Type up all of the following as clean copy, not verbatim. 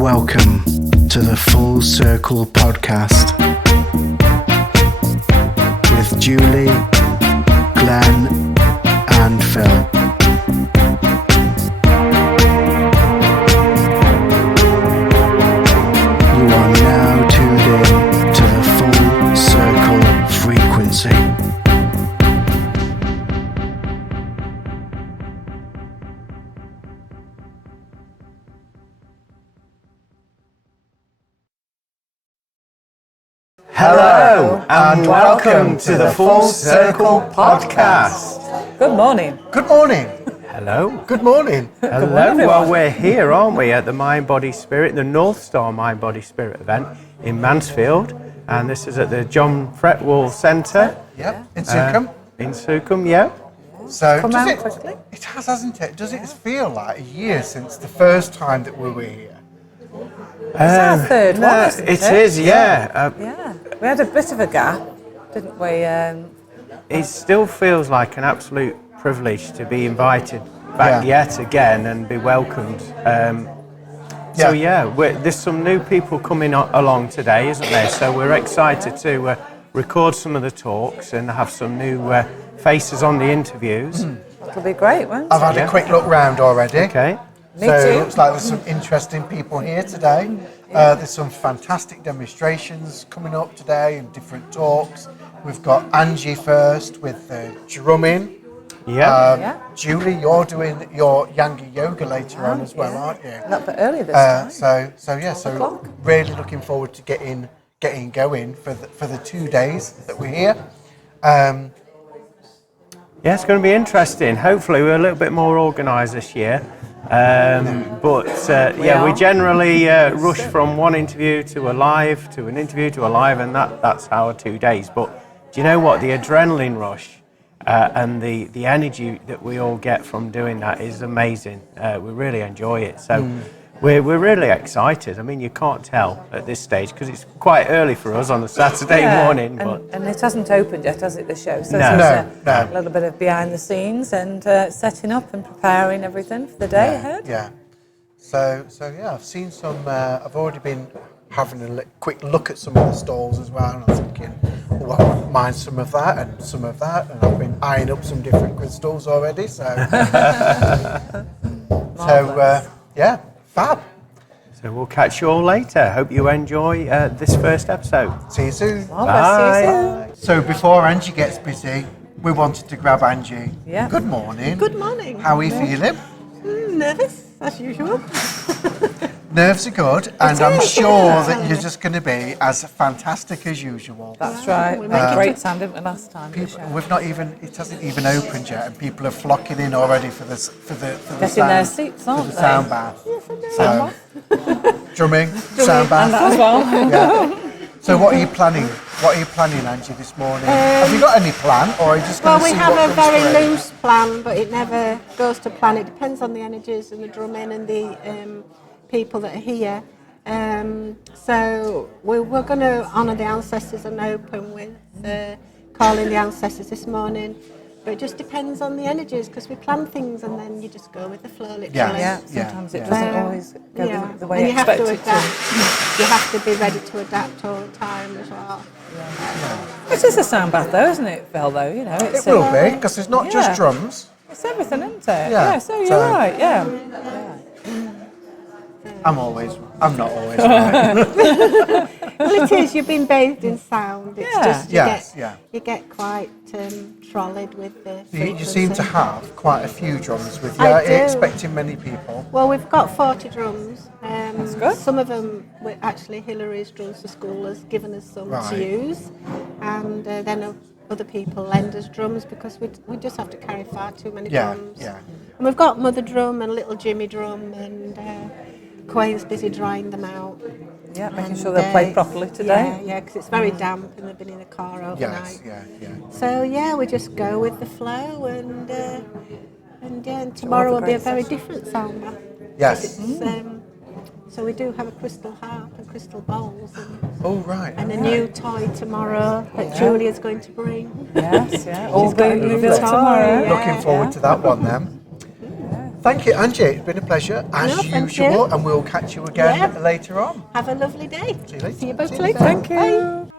Welcome to the Full Circle podcast with Julie, Glenn, and Phil. You are now tuned in to the Full Circle frequency. Hello and welcome to the Full Circle podcast. Good morning. Good morning. Hello. Good morning. Hello. morning, Well, everyone. we're here, aren't we, at the Mind Body Spirit, the Northstar Mind Body Spirit event in Mansfield, and this is at the John Fretwell Centre. Yep, in Sukhum. In Sukhum, yeah. So Come does out it? quickly. It has, hasn't it? Does it feel like a year since the first time that we were here? It's our third one, isn't it is, yeah. Yeah, we had a bit of a gap, didn't we? It still feels like an absolute privilege to be invited back yet again and be welcomed. So there's some new people coming along today, isn't there? So we're excited to record some of the talks and have some new faces on the interviews. It'll be great, won't it? I've had a quick look round already. Okay. Me So it too. looks like there's some interesting people here today. There's some fantastic demonstrations coming up today and different talks. We've got Angie first with the drumming. Yeah. Julie, you're doing your Yangi yoga later on as well, aren't you? A little bit early this time. So o'clock. really looking forward to getting going for the 2 days that we're here. Yeah, it's going to be interesting. Hopefully we're a little bit more organised this year. We generally rush from one interview to a live, to an interview to a live, and that's our 2 days. But do you know what? The adrenaline rush and the energy that we all get from doing that is amazing. We really enjoy it. So we're really excited. I mean, you can't tell at this stage because it's quite early for us on a Saturday morning. And it hasn't opened yet, has it, the show? So No. there's No. a little bit of behind the scenes and setting up and preparing everything for the day ahead. Yeah. So I've seen some. I've already been having a quick look at some of the stalls as well, and I was thinking, oh, I wouldn't mind some of that and some of that, and I've been eyeing up some different crystals already. So, fab. So we'll catch you all later. Hope you enjoy this first episode. See you soon. Well, let's see you soon. So before Angie gets busy, we wanted to grab Angie. Yeah. Good morning. Good morning. How are you feeling? Nervous, as usual. Nerves are good, and I'm sure that you're just going to be as fantastic as usual. That's right. we We had make a it great time, didn't we, last time? It hasn't even opened yet, and people are flocking in already for the Getting sound, their seats, aren't for the they? sound bath. So, drumming, sound And bath. that as well. Yeah. So what are you planning? What are you planning, Angie, this morning? Have you got any plan, or are you just going Well, to we see have what a comes very through? loose plan, but it never goes to plan. It depends on the energies and the drumming and the people that are here. So we're going to honour the ancestors and open with calling the ancestors this morning. But it just depends on the energies, because we plan things and then you just go with the flow, literally. Yeah, sometimes it doesn't always go the way and you you have to expect it to. adapt. You have to be ready to adapt all the time as well. It is a sound bath, though, isn't it, Phil? Though It will be, because it's not just Yeah. drums. It's everything, isn't it? Yeah, So you're so- right. Yeah. I'm not always right. Well, it is. You've been bathed in sound. It's Yeah. just Yes, you get quite trolleyed with the. You seem to have quite a few drums with you. I Are you do. expecting many people? Well, we've got 40 drums. That's good. Some of them, actually, Hillary's drums for school has given us some Right. to use, and then other people lend us drums because we just have to carry far too many drums. Yeah. And we've got Mother Drum and Little Jimmy Drum, and Quane's busy drying them out. Yeah, making And, sure they're played properly today. Yeah, because it's very damp and they've been in the car overnight. Yes, yeah. So we just go with the flow, and tomorrow will be a great very session. different sound bath. Yes. So we do have a crystal harp and crystal bowls, Oh, right. and a new toy tomorrow that Julia's going to bring. Yes, yeah. All got a being new revealed toy, tomorrow. yeah. Looking forward to that one then. Thank you, Angie. It's been a pleasure as No, thank usual, you. and we'll catch you again Yeah. later on. Have a lovely day. See you later. See you both See you later. then. Thank you. Bye.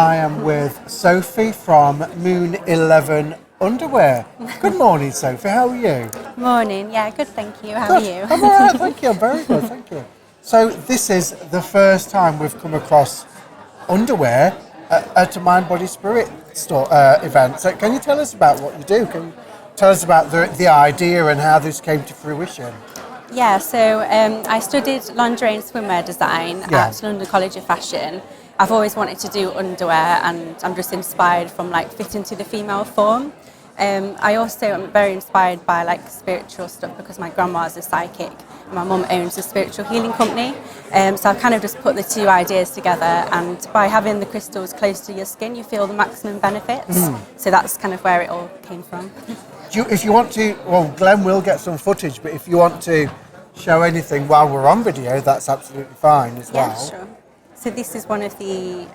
I am with Sophie from Moon 11 Underwear. Good morning, Sophie. How are you? Morning. Yeah, good, thank you. How are you? I'm all right, thank you. I'm very good, thank you. So this is the first time we've come across underwear at a Mind Body Spirit store event. So can you tell us about what you do? Can you tell us about the idea and how this came to fruition? Yeah, so I studied lingerie and swimwear design at London College of Fashion. I've always wanted to do underwear, and I'm just inspired from like fitting to the female form. I also am very inspired by like spiritual stuff because my grandma is a psychic and my mum owns a spiritual healing company. So I've kind of just put the two ideas together, and by having the crystals close to your skin you feel the maximum benefits. So that's kind of where it all came from. If you want to, well, Glenn will get some footage, but if you want to show anything while we're on video, that's absolutely fine as well. Yeah, sure. So this is one of the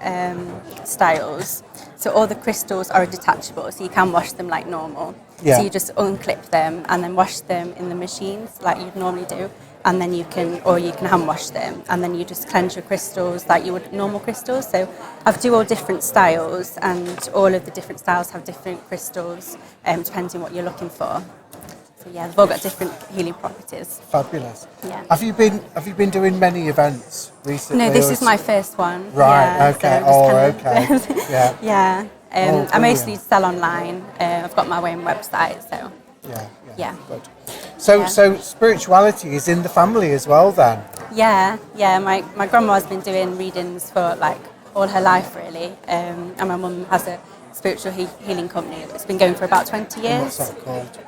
styles. So all the crystals are detachable, so you can wash them like normal. Yeah. So you just unclip them and then wash them in the machines like you'd normally do, and then you can hand wash them, and then you just cleanse your crystals like you would normal crystals. So I do all different styles, and all of the different styles have different crystals, depending what you're looking for. So yeah, they've all got different healing properties. Fabulous. Yeah. Have you been doing many events recently? No, this is my first one. Right. Yeah, okay. So Okay. Yeah. Yeah. I brilliant. mostly sell online. I've got my own website, so Yeah. Good. So spirituality is in the family as well, then. yeah. My grandma's been doing readings for like all her life, really, and my mum has a spiritual healing company. It's been going for about 20 years. What's that called?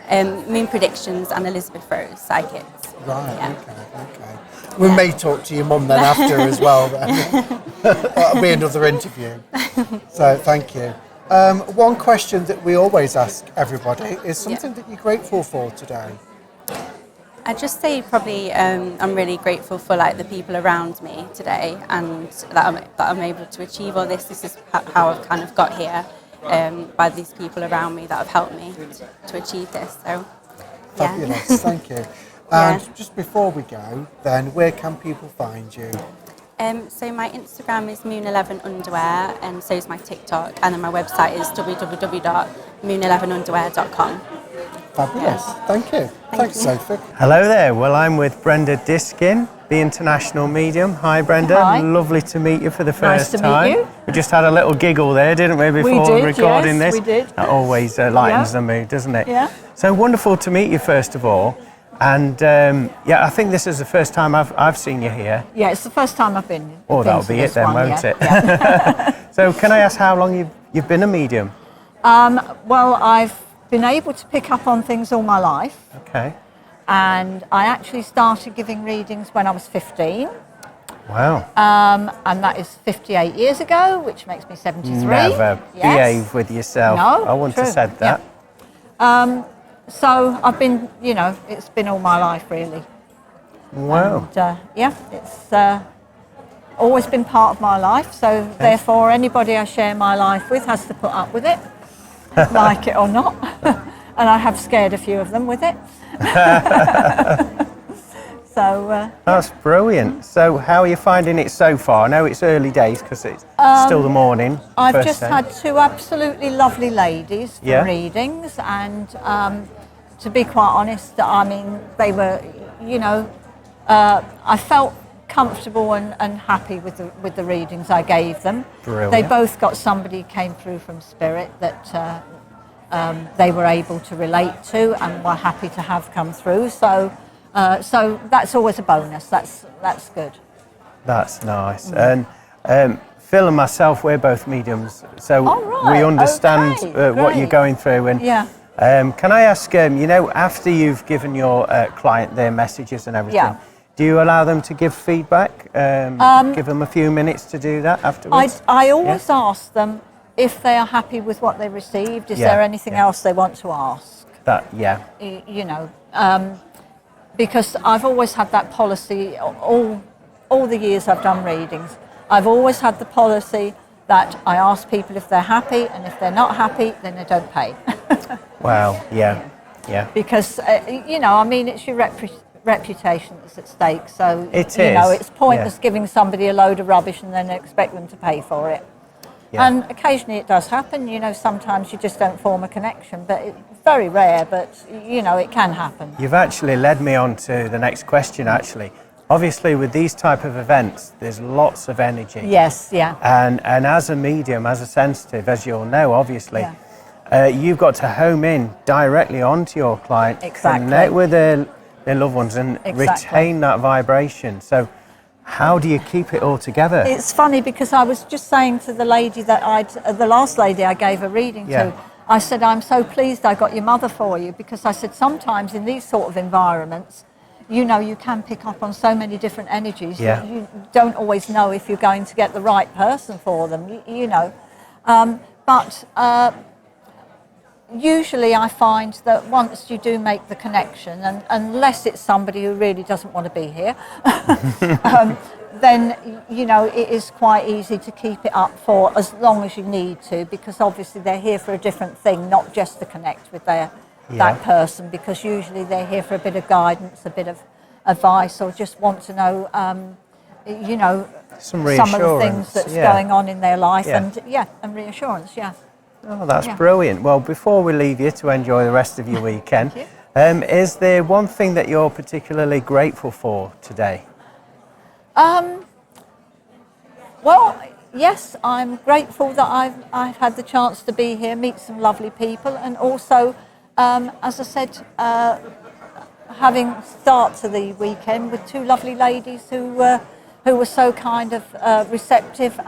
Moon Predictions and Elizabeth Rose Psychics. Right. Yeah. Okay. We may talk to your mum then after as well. Then. That'll be another interview. So thank you. One question that we always ask everybody is something that you're grateful for today. I'd just say probably I'm really grateful for like the people around me today, and that I'm able to achieve all this. This is how I've kind of got here, by these people around me that have helped me to achieve this. So, yeah. Fabulous, thank you. And just before we go, then, where can people find you? So my Instagram is Moon11Underwear, and so is my TikTok, and then my website is www.moon11underwear.com. Fabulous, thank you. Thanks, you. Sophie. Hello there. Well, I'm with Brenda Diskin, the international medium. Hi, Brenda. Hi. Lovely to meet you for the Nice first to meet time. you. We just had a little giggle there, didn't we, before did, recording yes, this? we did. That always lightens the mood, doesn't it? Yeah. So wonderful to meet you, first of all. And I think this is the first time I've seen you here. Yeah, it's the first time I've been. Oh, that'll to be this it then, one, won't yeah. it? Yeah. So can I ask how long you've been a medium? Well, I've been able to pick up on things all my life, Okay. and I actually started giving readings when I was 15, Wow. and that is 58 years ago, which makes me 73. Never Yes. behave with yourself. No, I wouldn't have true, said that. yeah. So I've been, it's been all my life really. Wow. And, it's always been part of my life. So therefore, anybody I share my life with has to put up with it, like it or not. And I have scared a few of them with it. So That's brilliant. So how are you finding it so far? I know it's early days because it's still the morning. I've first just day. had two absolutely lovely ladies for Yeah. readings, and to be quite honest, I mean, they were, I felt comfortable and happy with the readings I gave them. Brilliant. They both got somebody who came through from Spirit that they were able to relate to and were happy to have come through. So that's always a bonus. That's good. That's nice. And Phil and myself, we're both mediums, so Oh, right. we understand Okay, what you're great. going through. And Yeah. can I ask, after you've given your client their messages and everything, Yeah. do you allow them to give feedback? Give them a few minutes to do that afterwards? I always ask them if they are happy with what they received. Is Yeah, there anything yeah. else they want to ask? Because I've always had that policy all the years I've done readings. I've always had the policy that I ask people if they're happy, and if they're not happy, then they don't pay. Wow, yeah. Because, it's your reputation that's at stake. So, It is, it's pointless yeah. giving somebody a load of rubbish and then expect them to pay for it. Yeah. And occasionally it does happen, you know, sometimes you just don't form a connection, but it's very rare, but, you know, it can happen. You've actually led me on to the next question, actually. Obviously, with these type of events, there's lots of energy. Yes, yeah. And as a medium, as a sensitive, as you'll know, obviously, you've got to home in directly onto your client, connect with their loved ones and retain that vibration. So how do you keep it all together? It's funny because I was just saying to the lady that the last lady I gave a reading to, I said, I'm so pleased I got your mother for you, because I said sometimes in these sort of environments, you know, you can pick up on so many different energies that you don't always know if you're going to get the right person for them, you know. But usually I find that once you do make the connection, and unless it's somebody who really doesn't want to be here, then, you know, it is quite easy to keep it up for as long as you need to, because obviously they're here for a different thing, not just to connect with that person, because usually they're here for a bit of guidance, a bit of advice, or just want to know, you know, some of the things that's going on in their life, and reassurance, Oh, that's brilliant. Well, before we leave you to enjoy the rest of your weekend, is there one thing that you're particularly grateful for today? Well, yes, I'm grateful that I've had the chance to be here, meet some lovely people, and also, as I said, having start to the weekend with two lovely ladies who were so kind of receptive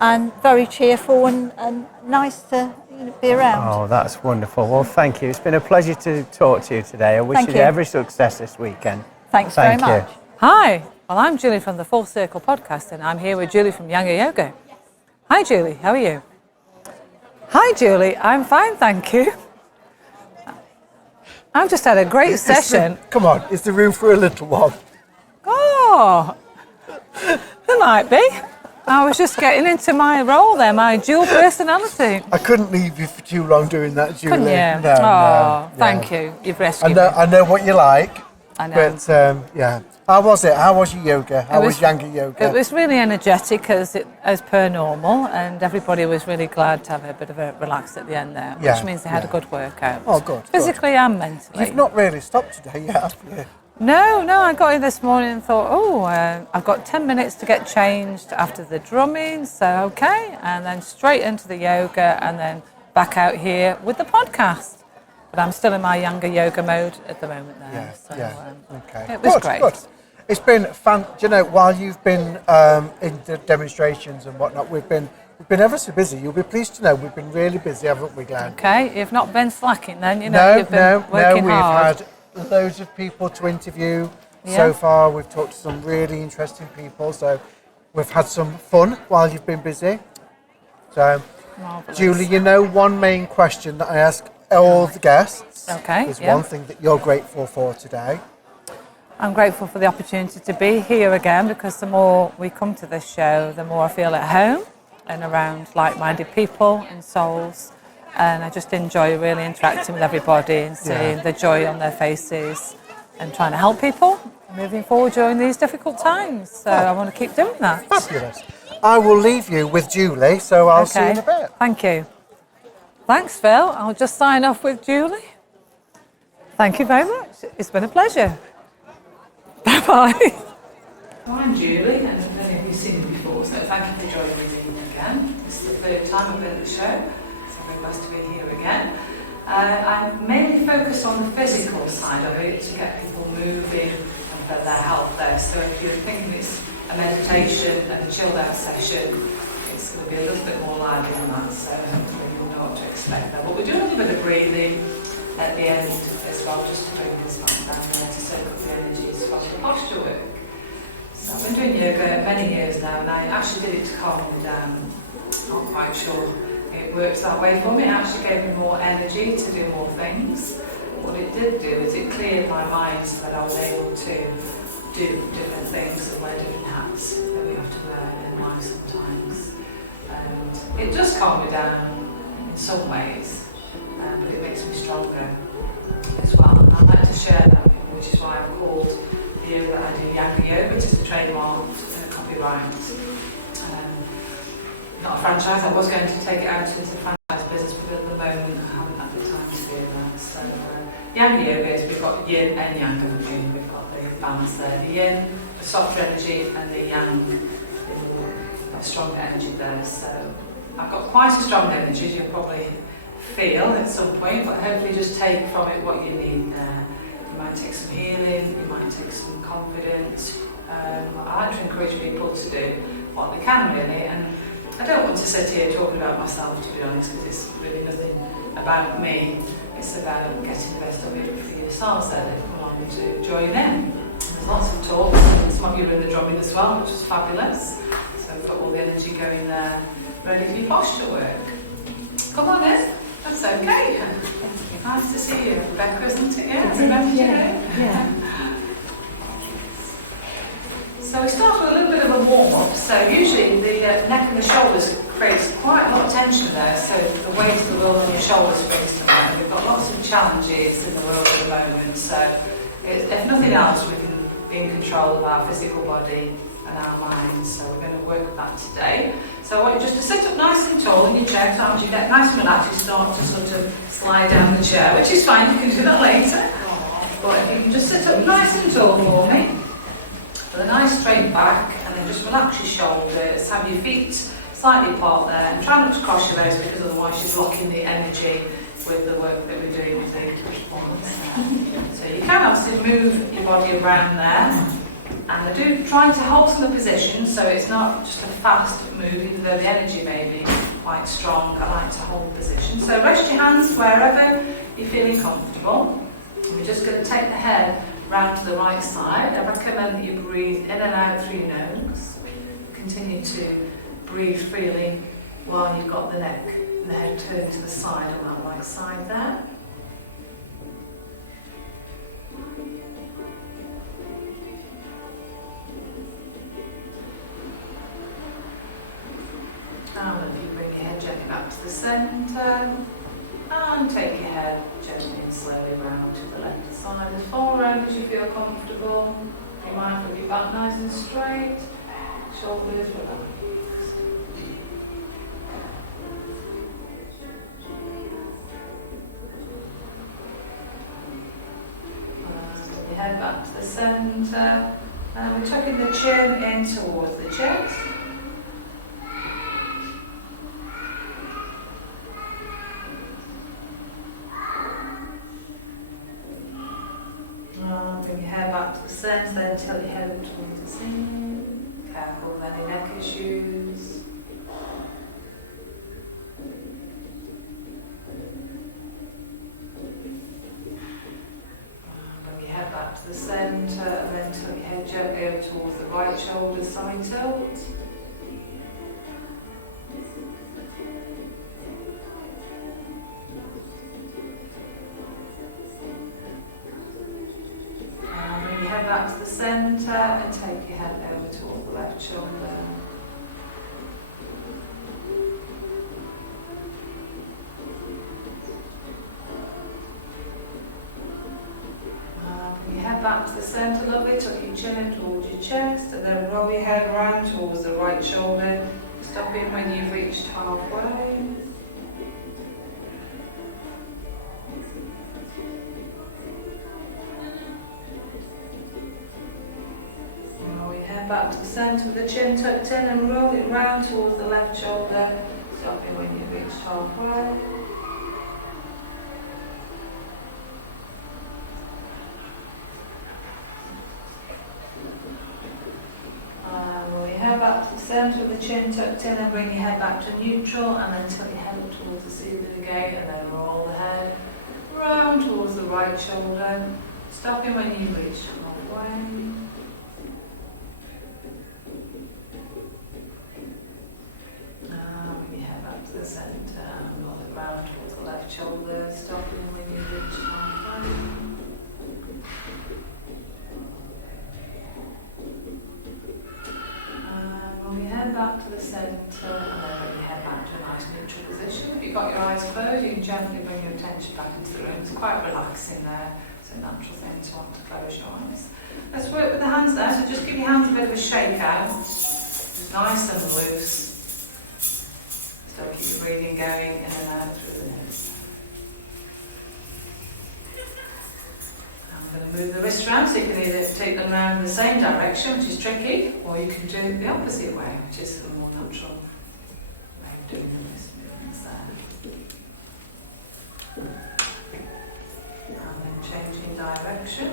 and very cheerful and nice to be around. Oh, that's wonderful. Well, thank you. It's been a pleasure to talk to you today. I wish you every success this weekend. Thanks very much. Hi, well, I'm Julie from the Full Circle podcast, and I'm here with Julie from Younger Yoga. Hi, Julie. How are you? Hi, Julie. I'm fine, thank you. I've just had a great session. Come on, is there room for a little one? Oh, there might be. I was just getting into my role there, my dual personality. I couldn't leave you for too long doing that, Julie. Couldn't you? No, thank you. You've rescued me. I know what you like. I know. But how was it? How was your yoga? How was Younger Yoga? It was really energetic as per normal, and everybody was really glad to have a bit of a relax at the end there, which means they had a good workout. Oh, good. Physically and mentally. You've not really stopped today yet, have you? No, I got in this morning and thought, I've got 10 minutes to get changed after the drumming, so okay, and then straight into the yoga and then back out here with the podcast. But I'm still in my Younger Yoga mode at the moment there. Okay. It was great. Good. It's been fun. Do you know, while you've been in the demonstrations and whatnot, we've been ever so busy. You'll be pleased to know we've been really busy, haven't we, Glenn? Okay, you've not been slacking then, you've been working hard. We've had loads of people to interview so far. We've talked to some really interesting people, so we've had some fun while you've been busy. So, Marvellous. Julie, you know, one main question that I ask all the guests is one thing that you're grateful for today. I'm grateful for the opportunity to be here again, because the more we come to this show, the more I feel at home and around like-minded people and souls. And I just enjoy really interacting with everybody and seeing the joy on their faces and trying to help people moving forward during these difficult times. So I want to keep doing that. Fabulous. I will leave you with Julie, so I'll see you in a bit. Thank you. Thanks, Phil. I'll just sign off with Julie. Thank you very much. It's been a pleasure. Bye-bye. I'm Julie, and many of you have seen me before, so thank you for joining me again. This is the third time I've been at the show, so I'm very blessed to be here again. I mainly focus on the physical side of it to get people moving and for their health there. So if you're thinking it's a meditation and a chilled out session, it's going to be a little bit more lively than that, so hopefully you'll know what to expect there. But we do a little bit of breathing at the end as well, just to bring this back down there to soak up the energies from the posture work. So I've been doing yoga many years now, and I actually did it to calm me down. Not quite sure it works that way for me. It actually gave me more energy to do more things. What it did do is it cleared my mind so that I was able to do different things and wear different hats that we have to wear in life sometimes. And it does calm me down in some ways, but it makes me stronger as well. And I'd like to share that, which is why I've called the yoga that I do Younger Yoga, which is the trademark copyright not a franchise. I was going to take it out into a franchise business, but at the moment I haven't had the time to do that. So yang yoga is, we've got yin and yang, haven't we? We've got the balance there, the yin, the softer energy, and the yang, a stronger energy there. So I've got quite a strong energy, as you'll probably feel at some point, but hopefully just take from it what you need there. You might take some healing, you might take some confidence. I like to encourage people to do what they can really, and I don't want to sit here talking about myself, to be honest, because it's really nothing about me. It's about getting the best of it for yourselves there that come along to join in. There's lots of talks, and some of you are in the drumming as well, which is fabulous. So we've got all the energy going there, ready for your posture work. Come on in, that's okay. Nice to see you, Rebecca, isn't it? Yeah, Rebecca, yeah. So we start with a little bit of a warm-up. So usually the neck and the shoulders creates quite a lot of tension there. So the weight of the world on your shoulders, for instance. We've got lots of challenges in the world at the moment. So if nothing else, we can be in control of our physical body and our mind. So we're going to work with that today. So I want you just to sit up nice and tall in your chair. So as you get nice and relaxed, you start to sort of slide down the chair, which is fine. You can do that later. But if you can just sit up nice and tall for me. With a nice straight back, and then just relax your shoulders, have your feet slightly apart there, and try not to cross your legs because otherwise you're blocking the energy with the work that we're doing with the performance there. So you can obviously move your body around there, and I do try to hold some of the position so it's not just a fast move, even though the energy may be quite strong. I like to hold position. So rest your hands wherever you're feeling comfortable. And we're just going to take the head round to the right side. I recommend that you breathe in and out through your nose. Continue to breathe freely while you've got the neck and the head turned to the side on that right side there. And then you bring your head gently back to the centre. And take your head gently and slowly round to the left side, as far around as you feel comfortable. Be mindful of your back nice and straight, shoulders relaxed. And your head back to the centre, and we're tucking the chin in towards the chest. Bring your hair back to the centre, then tilt your head up towards the ceiling. Careful with any neck issues. Bring your head back to the centre, and then tilt your head gently over towards the right shoulder, side tilt. Back to the centre and take your head over towards the left shoulder. Bring your head back to the centre, lovely. Tuck your chin in towards your chest, and then roll your head round towards the right shoulder, stopping when you've reached halfway. Back to the centre with the chin tucked in and roll it round towards the left shoulder, stopping when you've reached halfway. Roll your head back to the centre with the chin tucked in and bring your head back to neutral, and then tilt your head up towards the ceiling again, and then roll the head round towards the right shoulder, stopping when you've reached halfway. The centre and roll it round towards the left shoulder, stopping when you reach halfway. Roll your head back to the centre, and then bring your head back to a nice neutral position. If you've got your eyes closed, you can gently bring your attention back into the room. It's quite relaxing there. It's a natural thing to want to close your eyes. Let's work with the hands there. So just give your hands a bit of a shake out. Just nice and loose. Still keep your breathing going in and out through the nose. I'm going to move the wrists around, so you can either take them around in the same direction, which is tricky, or you can do it the opposite way, which is the more natural way of doing the wrist movements there. And then changing direction.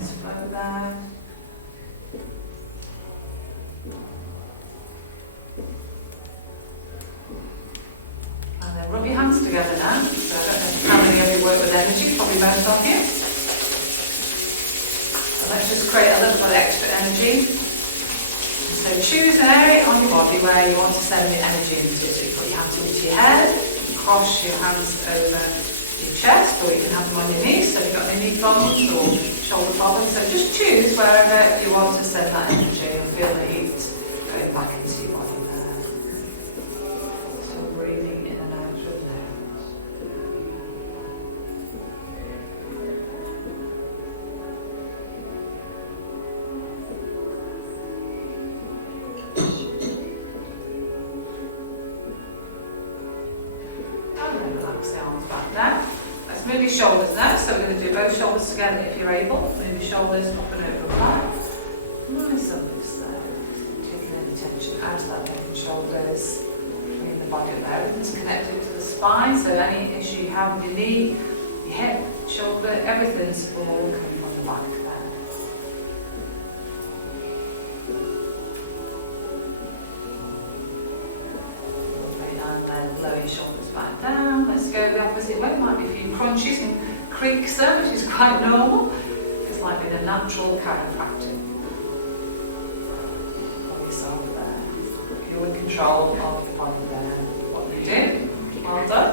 Slow down. And then rub your hands together now. So I don't know how many of you work with energy, probably most of you. So let's just create a little bit of extra energy. So choose an area on your body where you want to send the energy into. So you put your hands into your head, cross your hands over your chest, or you can have them on your knees. So if you've got any knee problems or shoulder problems, so just choose wherever you want to send that energy and feel the heat going back into your body there. So breathing in and out through the nose. And then relax the arms back now. Let's move your shoulders now, so we're going to do both shoulders together if you're able. Move your shoulders up and over and back. Nice and loose there. Taking any tension out of that neck and shoulders. Bringing the body up there. Everything's connected to the spine, so any issue you have with your knee, your hip, shoulder, everything's all coming from the back there. And then lower your shoulders back down. Let's go the opposite way. Might be a few crunches and creaks there, which is quite normal. It's like being a natural chiropractor. Hold yourself there. You're in control of the body there. What you do. Well done.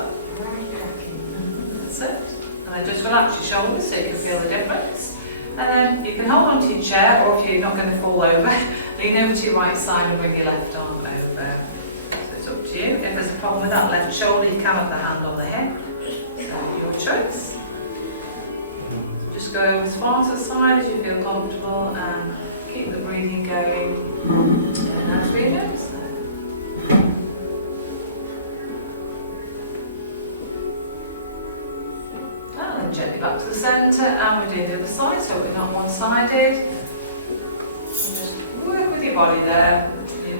That's it. And then just relax your shoulders so you can feel the difference. And then you can hold onto your chair, or if you're not going to fall over, lean over to your right side and bring your left arm over. Up to you. If there's a problem with that left shoulder, you can have the hand on the hip. So your choice. Just go as far to the side as you feel comfortable and keep the breathing going. And out through your nose. And then gently back to the centre, and we're doing the other side, so we're not one-sided. Just work with your body there.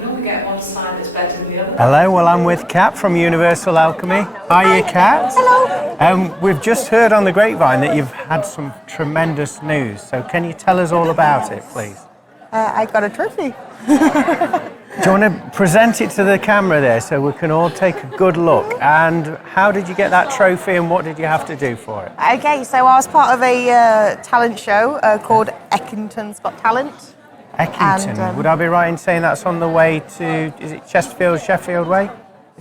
We get one side that's better than the other. Hello, well I'm with Kat from Universal Alchemy. Hiya, Kat. Hello. We've just heard on the grapevine that you've had some tremendous news. So can you tell us all about it, please? I got a trophy. Do you want to present it to the camera there so we can all take a good look? And how did you get that trophy and what did you have to do for it? Okay, so I was part of a talent show called Eckington's Got Talent. Eckington. And, would I be right in saying that's on the way to, is it Chesterfield, Sheffield way?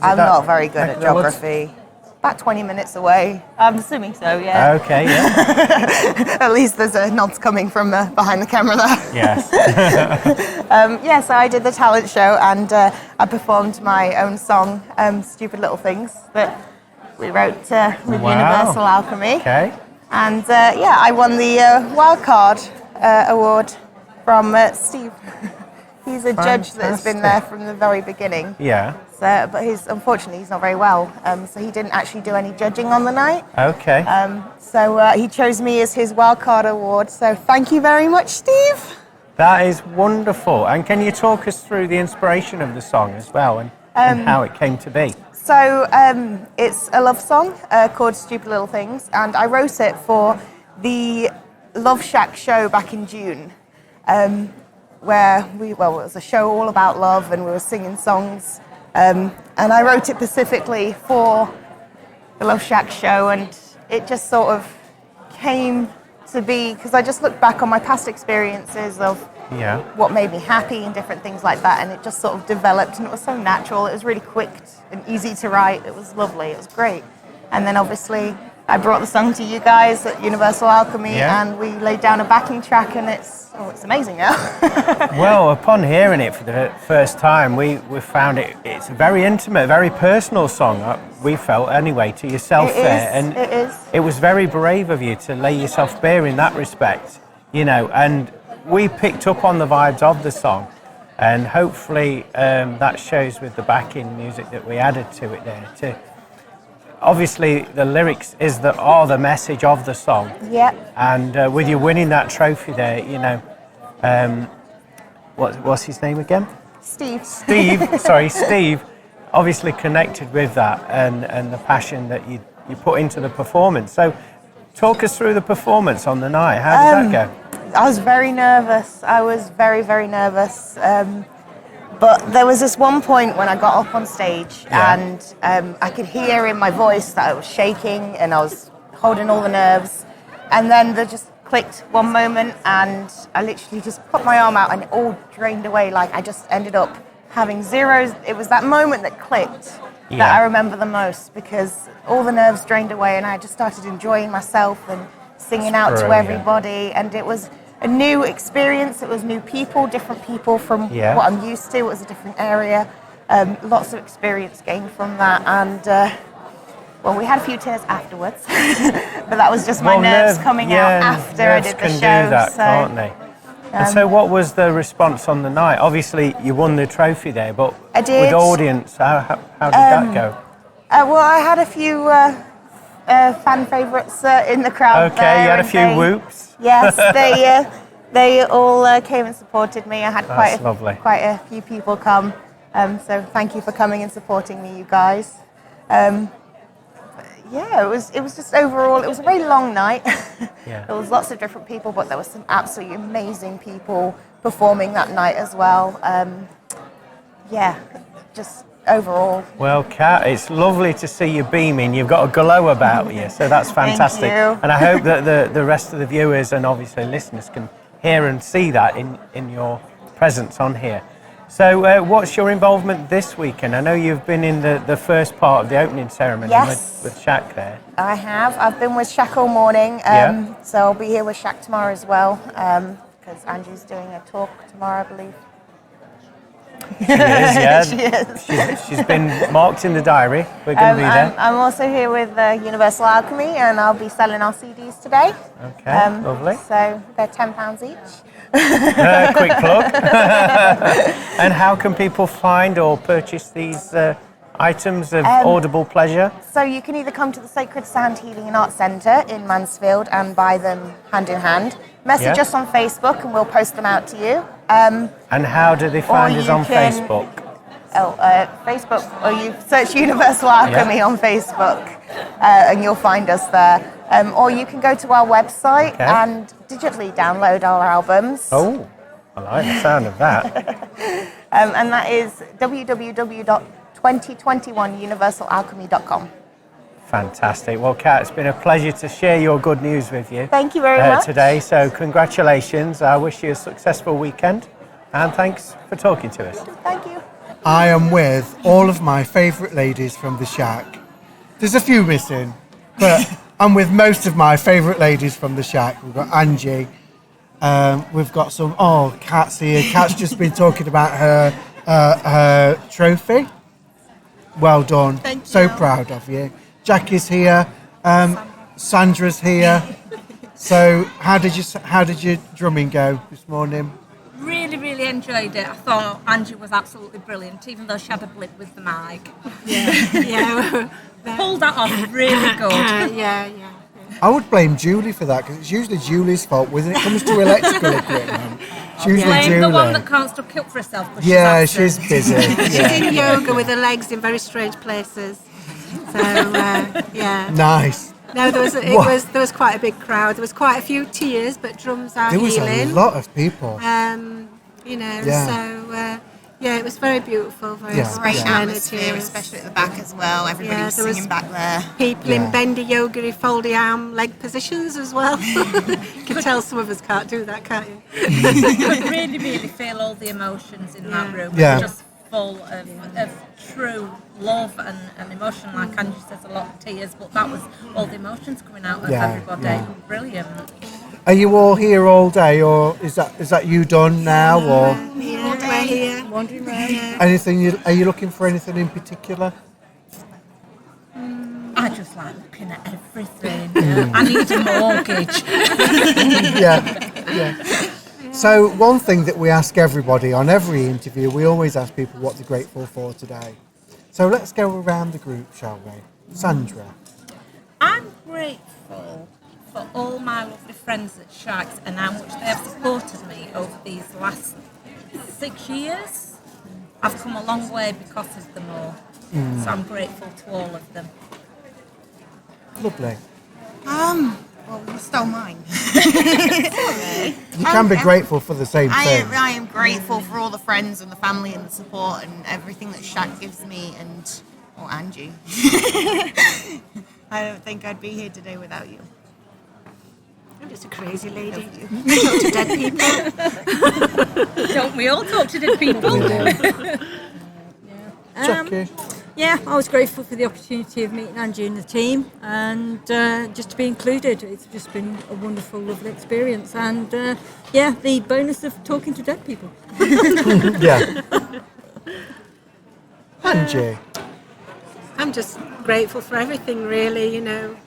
I'm not very good at geography. About 20 minutes away. I'm assuming so, yeah. Okay, yeah. At least there's a nods coming from behind the camera there. Yes. Yeah, so I did the talent show and I performed my own song, Stupid Little Things, that we wrote with Universal Alchemy. Okay. And yeah, I won the Wildcard Award from Steve. He's a judge that's been there from the very beginning. Yeah. So, but unfortunately he's not very well, so he didn't actually do any judging on the night. Okay. So he chose me as his Wildcard Award. So thank you very much, Steve. That is wonderful. And can you talk us through the inspiration of the song as well and how it came to be? So it's a love song called Stupid Little Things, and I wrote it for the Love Shack show back in June. Where it was a show all about love and we were singing songs. And I wrote it specifically for the Love Shack show, and it just sort of came to be because I just looked back on my past experiences of what made me happy and different things like that, and it just sort of developed, and it was so natural. It was really quick and easy to write. It was lovely. It was great. And then obviously I brought the song to you guys at Universal Alchemy, and we laid down a backing track, and it's amazing now. Well, upon hearing it for the first time, we found it's a very intimate, very personal song, we felt anyway, to yourself there. And it is. It was very brave of you to lay yourself bare in that respect, you know, and we picked up on the vibes of the song. And hopefully that shows with the backing music that we added to it there too. Obviously, the lyrics are the message of the song. Yep. And with you winning that trophy there, you know, what's his name again? Steve. Steve, obviously connected with that and the passion that you put into the performance. So talk us through the performance on the night. How did that go? I was very nervous. I was very, very nervous. But there was this one point when I got up on stage and I could hear in my voice that I was shaking and I was holding all the nerves. And then there just clicked one moment and I literally just put my arm out and it all drained away. Like I just ended up having zeros. It was that moment that clicked that I remember the most, because all the nerves drained away and I just started enjoying myself and singing out to everybody. And it was a new experience. It was new people, different people from what I'm used to. It was a different area. Lots of experience gained from that. And well, we had a few tears afterwards, but that was just my nerves coming out after I did the show. Can do that, can't they? And so what was the response on the night? Obviously, you won the trophy there, but I did. with the audience, how did that go? Well, I had a few fan favourites in the crowd. Okay, you had a few whoops. Yes, they all came and supported me. I had quite a few people come. So thank you for coming and supporting me, you guys. Yeah, it was just overall, it was a very long night. There was lots of different people, but there were some absolutely amazing people performing that night as well. Yeah, just overall. Well, Kat, it's lovely to see you beaming. You've got a glow about you, so that's fantastic. Thank you. And I hope that the rest of the viewers and obviously listeners can hear and see that in your presence on here. So what's your involvement this weekend? I know you've been in the first part of the opening ceremony with Shaq there. I have. I've been with Shaq all morning, so I'll be here with Shaq tomorrow as well, because Angie's doing a talk tomorrow, I believe. She is, yeah. She is. She's been marked in the diary. We're going to be there. I'm also here with Universal Alchemy, and I'll be selling our CDs today. Okay, lovely. So they're £10 each. Quick plug. And how can people find or purchase these items of audible pleasure? So you can either come to the Sacred Sound Healing and Art Centre in Mansfield and buy them hand in hand. Message us on Facebook and we'll post them out to you. And how do they find us on Facebook? Facebook, or you search Universal Alchemy on Facebook and you'll find us there. Or you can go to our website and digitally download our albums. Oh, I like the sound of that. And that is www.2021universalalchemy.com. Fantastic. Well, Kat, it's been a pleasure to share your good news with you. Thank you very much. Today, so congratulations. I wish you a successful weekend and thanks for talking to us. Thank you. I am with all of my favourite ladies from the Shack. There's a few missing, but I'm with most of my favourite ladies from the Shack. We've got Angie. We've got some. Oh, Kat's here. Kat's just been talking about her trophy. Well done. Thank you. So proud of you. Jackie's here. Sandra's here. So, how did your drumming go this morning? Really enjoyed it. I thought Angie was absolutely brilliant, even though she had a blip with the mic. Yeah. Pulled that off really good. Yeah. I would blame Julie for that, because it's usually Julie's fault when it comes to electrical equipment. It's usually Blame Julie. the one that can't stick up for herself. She's busy. She's in yoga with her legs in very strange places. So yeah. Nice. No, there was quite a big crowd. There was quite a few tears, but drums are There was healing. a lot of people. It was very beautiful, very Great special atmosphere, energy. especially at the back as well. Everybody was there was singing back there. People in bendy yoga, foldy arm, leg positions as well. You can tell some of us can't do that, can't you? You could really feel all the emotions in that room. Yeah. It was just full of true love and emotion. Like Angie says, a lot of tears, but that was all the emotions coming out of everybody. Yeah. Brilliant. Are you all here all day, or is that you done now, or We're here. Wandering around. anything? Are you looking for anything in particular? I just like looking at everything. I need a mortgage. Yeah. So one thing that we ask everybody on every interview, we always ask people what they're grateful for today. So let's go around the group, shall we? Sandra. I'm grateful for all my lovely friends at Sharks and how much they have supported me over these last 6 years. I've come a long way because of them all. So I'm grateful to all of them. Lovely. Well, you stole mine. You can be grateful for the same thing. I am grateful for all the friends and the family and the support and everything that Shaq gives me and you. I don't think I'd be here today without you. I'm just a crazy lady. I talk to dead people. Don't we all talk to dead people? Jackie. Yeah, I was grateful for the opportunity of meeting Angie and the team and just to be included. It's just been a wonderful, lovely experience. And yeah, the bonus of talking to dead people. Yeah. Angie. I'm just grateful for everything, really, you know,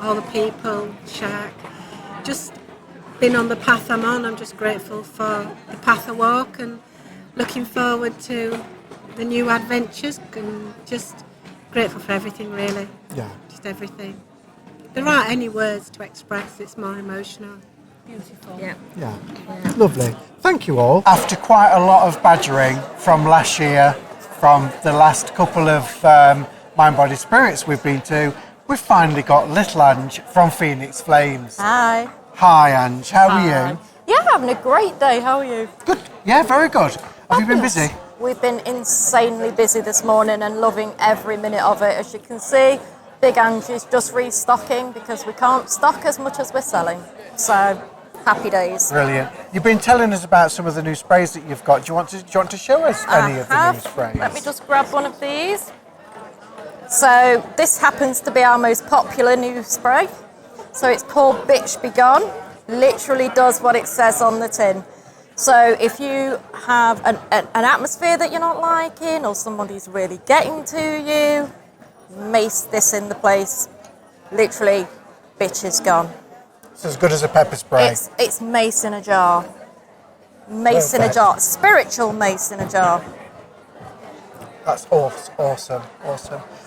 all the people, Shaq, just been on the path I'm on. I'm just grateful for the path I walk and looking forward to the new adventures and just grateful for everything, really. Yeah. Just everything. There aren't any words to express, it's more emotional. Beautiful. Yeah. Yeah. Lovely. Thank you all. After quite a lot of badgering from last year, from the last couple of Mind Body Spirits we've been to, we've finally got little Ange from Phoenix Flames. Hi. Hi Ange, how are you? Yeah, having a great day. How are you? Good. Yeah, very good. Have you been busy? We've been insanely busy this morning and loving every minute of it. As you can see, Big Angie's just restocking because we can't stock as much as we're selling. So, happy days. Brilliant. You've been telling us about some of the new sprays that you've got. Do you want to show us any of the new sprays? Let me just grab one of these. So, this happens to be our most popular new spray. So, it's called Bitch Be Gone. Literally does what it says on the tin. So if you have an atmosphere that you're not liking or somebody's really getting to you, mace this in the place. Literally, bitch is gone. It's as good as a pepper spray. It's mace in a jar. Mace in a jar. Spiritual mace in a jar. That's awesome.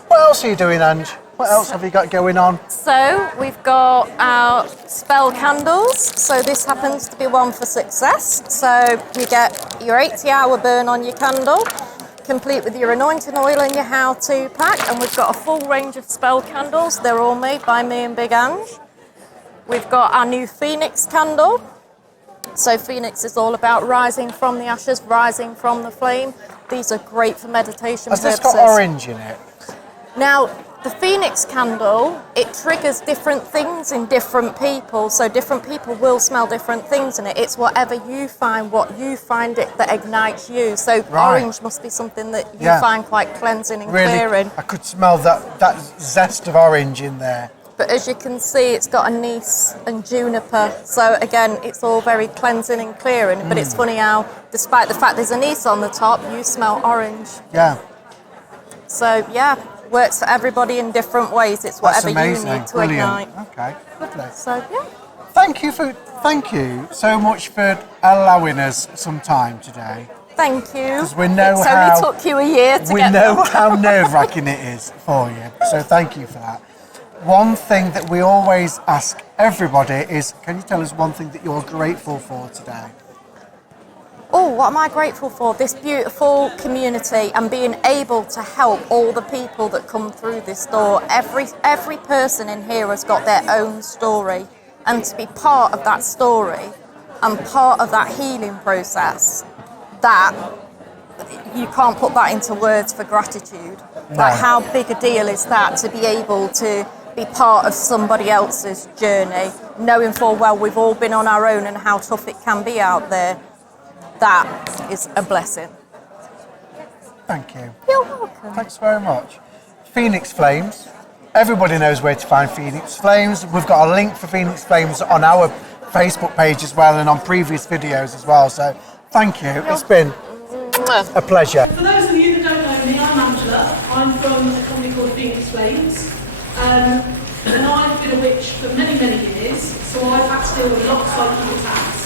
What else are you doing, Ange? What else have you got going on? So we've got our spell candles. So this happens to be one for success. So you get your 80-hour burn on your candle, complete with your anointing oil and your how-to pack. And we've got a full range of spell candles. They're all made by me and Big Ange. We've got our new Phoenix candle. So Phoenix is all about rising from the ashes, rising from the flame. These are great for meditation purposes. Has this got orange in it? Now, the Phoenix candle, it triggers different things in different people. So different people will smell different things in it. It's whatever you find, what you find it that ignites you. So orange must be something that you find quite cleansing and clearing. I could smell that zest of orange in there. But as you can see, it's got anise and juniper. So again, it's all very cleansing and clearing. But it's funny how, despite the fact there's anise on the top, you smell orange. Yeah. So yeah, works for everybody in different ways. It's whatever you need to ignite. Okay, lovely. So yeah. Thank you so much for allowing us some time today. Thank you. Because we know it's only took you a year to get We know how nerve-wracking it is for you. So thank you for that. One thing that we always ask everybody is, can you tell us one thing that you're grateful for today? Oh, what am I grateful for? This beautiful community and being able to help all the people that come through this door. Every person in here has got their own story, and to be part of that story and part of that healing process, that you can't put that into words for gratitude. No. Like, how big a deal is that to be able to be part of somebody else's journey, knowing full well we've all been on our own and how tough it can be out there. That is a blessing. Thank you. You're welcome. Thanks very much. Phoenix Flames. Everybody knows where to find Phoenix Flames. We've got a link for Phoenix Flames on our Facebook page as well and on previous videos as well. So thank you. It's been a pleasure. For those of you that don't know me, I'm Angela. I'm from a company called Phoenix Flames. And I've been a witch for many, many years. So I've had to deal with lots like people's hands.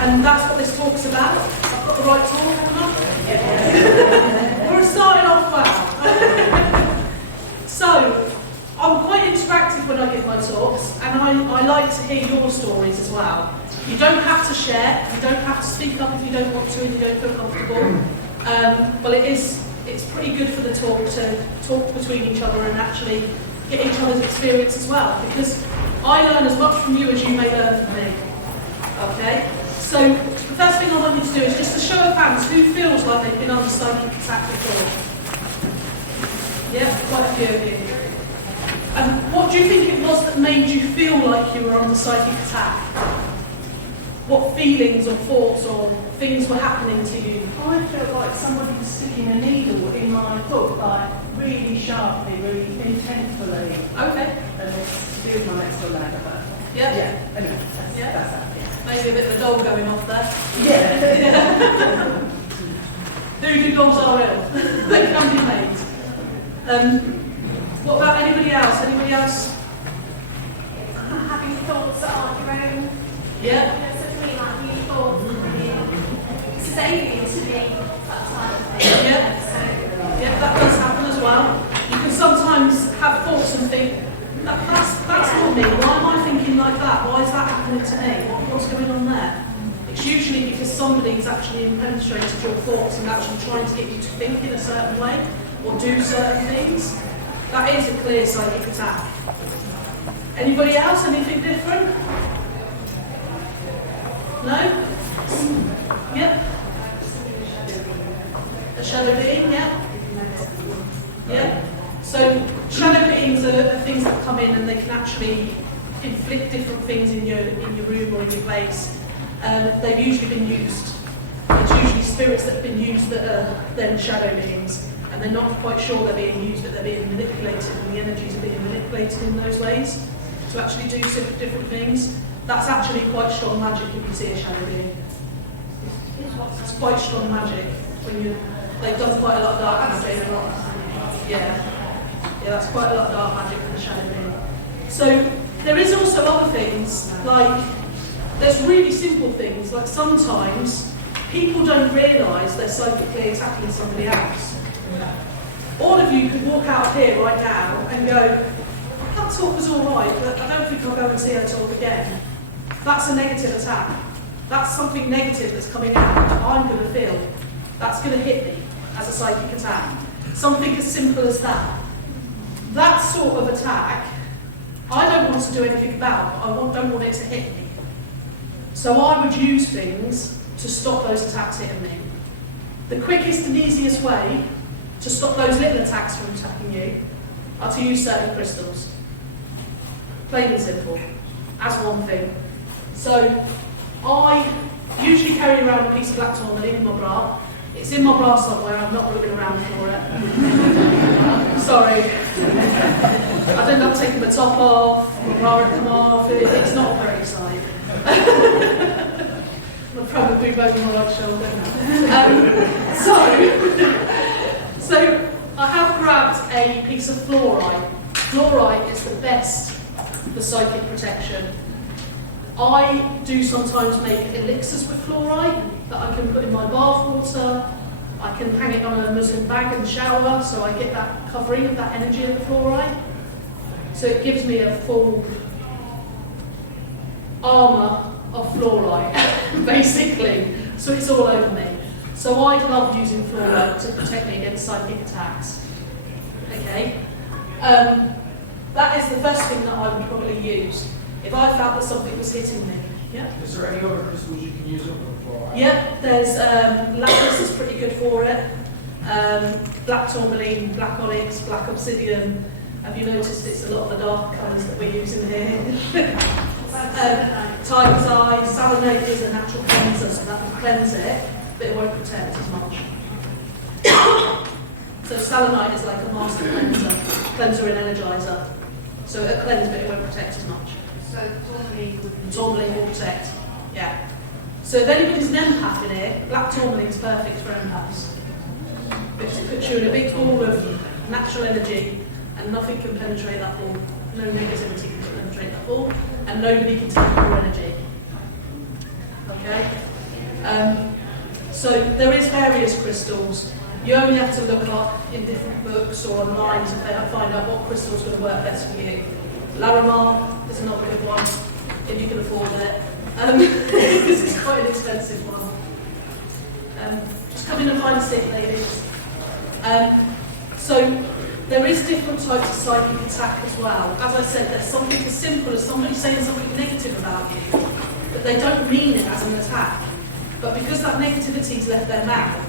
And that's what this talk's about. I've got the right talk, haven't I? We're starting off well. So, I'm quite interactive when I give my talks, and I like to hear your stories as well. You don't have to share, you don't have to speak up if you don't want to and you don't feel comfortable. But it's pretty good for the talk to talk between each other and actually get each other's experience as well, because I learn as much from you as you may learn from me. Okay? So the first thing I want you to do is just a show of hands, who feels like they've been under psychic attack before? Yeah, quite a few of you. And what do you think it was that made you feel like you were under psychic attack? What feelings or thoughts or things were happening to you? I felt like somebody was sticking a needle in my foot, like really sharply, really intensely. Okay. And it's to do with my next door neighbour, but yeah. Anyway, that's that. Maybe a bit of a doll going off there. Yeah. Voodoo dolls are real. They can be made. What about anybody else? Anybody else? Having thoughts that aren't your own. Yeah. You know, so for me, like, really thoughts this is alien to me, that type of thing. Yeah. So, yeah, that does happen as well. You can sometimes have thoughts and think, that's not me. Why am I thinking like that? Why is that happening to me? What's going on there? It's usually because somebody's actually penetrated your thoughts and actually trying to get you to think in a certain way or do certain things. That is a clear psychic attack. Anybody else? Anything different? No? Yep. A shadow being, yeah? Yeah? So shadow beings are things that come in and they can actually inflict different things in your room or in your place. They've usually been used. It's usually spirits that have been used that are then shadow beings. And they're not quite sure they're being used, but they're being manipulated, and the energies are being manipulated in those ways to actually do different things. That's actually quite strong magic if you see a shadow being. It's quite strong magic when they've done quite a lot of dark magic. Yeah, that's quite a lot of dark magic with the shadow being. So there is also other things, like there's really simple things, like sometimes people don't realise they're psychically attacking somebody else. All of you could walk out of here right now and go, that talk was all right, but I don't think I'll go and see her talk again. That's a negative attack. That's something negative that's coming out that I'm going to feel. That's going to hit me as a psychic attack. Something as simple as that. That sort of attack, I don't want to do anything about. I don't want it to hit me. So I would use things to stop those attacks hitting me. The quickest and easiest way to stop those little attacks from attacking you are to use certain crystals. Plain and simple, as one thing. So I usually carry around a piece of black tourmaline in my bra. It's in my bra somewhere, I'm not looking around for it. Sorry. I'd end up taking my top off, my bra would come off, it's not a very sight. I'll probably be over my right shoulder. So I have grabbed a piece of fluorite. Fluorite is the best for psychic protection. I do sometimes make elixirs with fluorite that I can put in my bath water. I can hang it on a muslin bag in the shower so I get that covering of that energy of the fluorite. So it gives me a full armour of fluorite, basically. So it's all over me. So I love using fluorite to protect me against psychic attacks. Okay? That is the first thing that I would probably use if I felt that something was hitting me. Yeah? Is there any other crystals you can use up for? Yeah, there's lapis is pretty good for it. Black tourmaline, black onyx, black obsidian. Have you noticed it's a lot of the dark colours that we're using here? Tiger's eye, selenite is a natural cleanser, so that will cleanse it, but it won't protect as much. So selenite is like a master cleanser and energizer. So it'll cleanse, but it won't protect as much. So tourmaline will protect. Yeah. So if anybody's an empath in here, black tourmaline's perfect for empaths. It puts you in a big ball of natural energy, and nothing can penetrate that ball. No negativity can penetrate that ball, and nobody can take your energy. Okay? So there is various crystals. You only have to look up in different books or online to find out what crystal is going to work best for you. Larimar is not a good one, if you can afford it, because it's quite an expensive one. Just come in and find a seat, ladies. So there is different types of psychic attack as well. As I said, there's something as simple as somebody saying something negative about you, but they don't mean it as an attack. But because that negativity's left their mouth,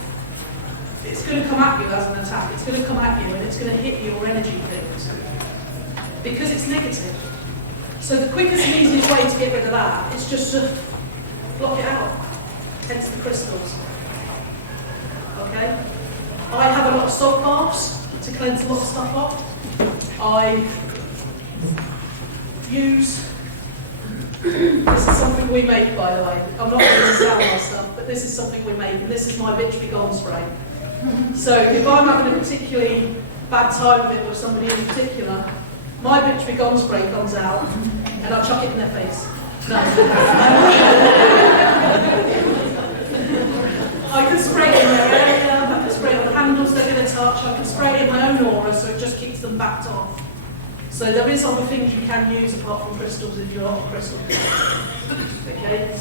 it's going to come at you as an attack. It's going to come at you and it's going to hit your energy fields because it's negative. So the quickest and easiest way to get rid of that is just to block it out, hence the crystals. Okay? I have a lot of salt baths to cleanse a lot of stuff off. I use, this is something we make, by the way. I'm not going to sell my stuff, but this is something we make, and this is my Bitch Be Gone spray. So if I'm having a particularly bad time with it with somebody in particular, my Bitch Be Gone spray comes out and I chuck it in their face. No. I can spray it in their area, I can spray it on the handles they're going to touch, I can spray it in my own aura so it just keeps them backed off. So there is other things you can use apart from crystals if you're not a crystal. Okay.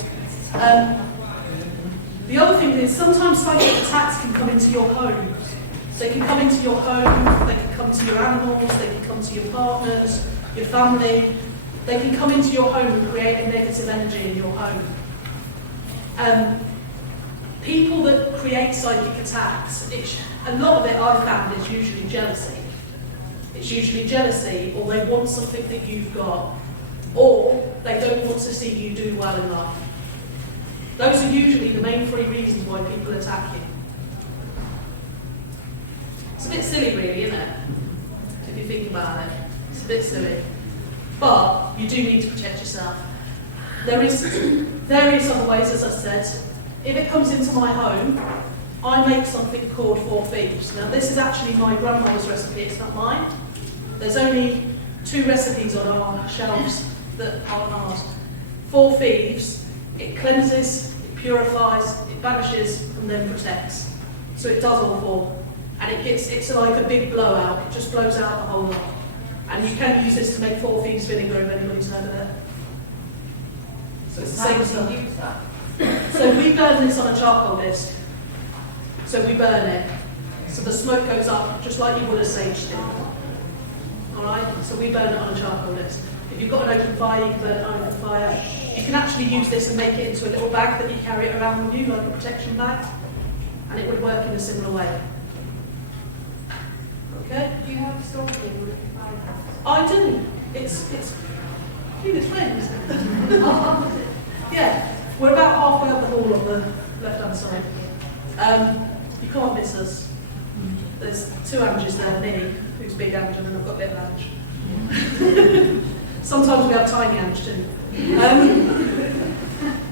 The other thing is sometimes psychic attacks can come into your home. They can come into your home, they can come to your animals, they can come to your partners, your family. They can come into your home and create a negative energy in your home. People that create psychic attacks, a lot of it I've found is usually jealousy. It's usually jealousy, or they want something that you've got, or they don't want to see you do well in life. Those are usually the main three reasons why people attack you. It's a bit silly really, isn't it? If you think about it. It's a bit silly. But you do need to protect yourself. There is various other ways, as I said. If it comes into my home, I make something called 4 Thieves. Now this is actually my grandmother's recipe, it's not mine. There's only 2 recipes on our shelves that aren't ours. 4 Thieves, it cleanses, it purifies, it banishes, and then protects. So it does all 4. And it's like a big blowout, it just blows out the whole lot. And you can use this to make 4 Thieves vinegar if anybody's heard of it. So it's the same stuff. So we burn this on a charcoal disc. So we burn it. So the smoke goes up just like you would a sage stick. Alright? So we burn it on a charcoal disc. If you've got an open fire, you can burn it on an open fire. You can actually use this and make it into a little bag that you carry it around with you, like a protection bag. And it would work in a similar way. Okay? Do you have a story with I do. It's flames. Yeah. We're about halfway up the hall on the left-hand side. You can't miss us. There's 2 Anges there, me, who's big Ange, and then I've got little Ange. Sometimes we have tiny Ange too.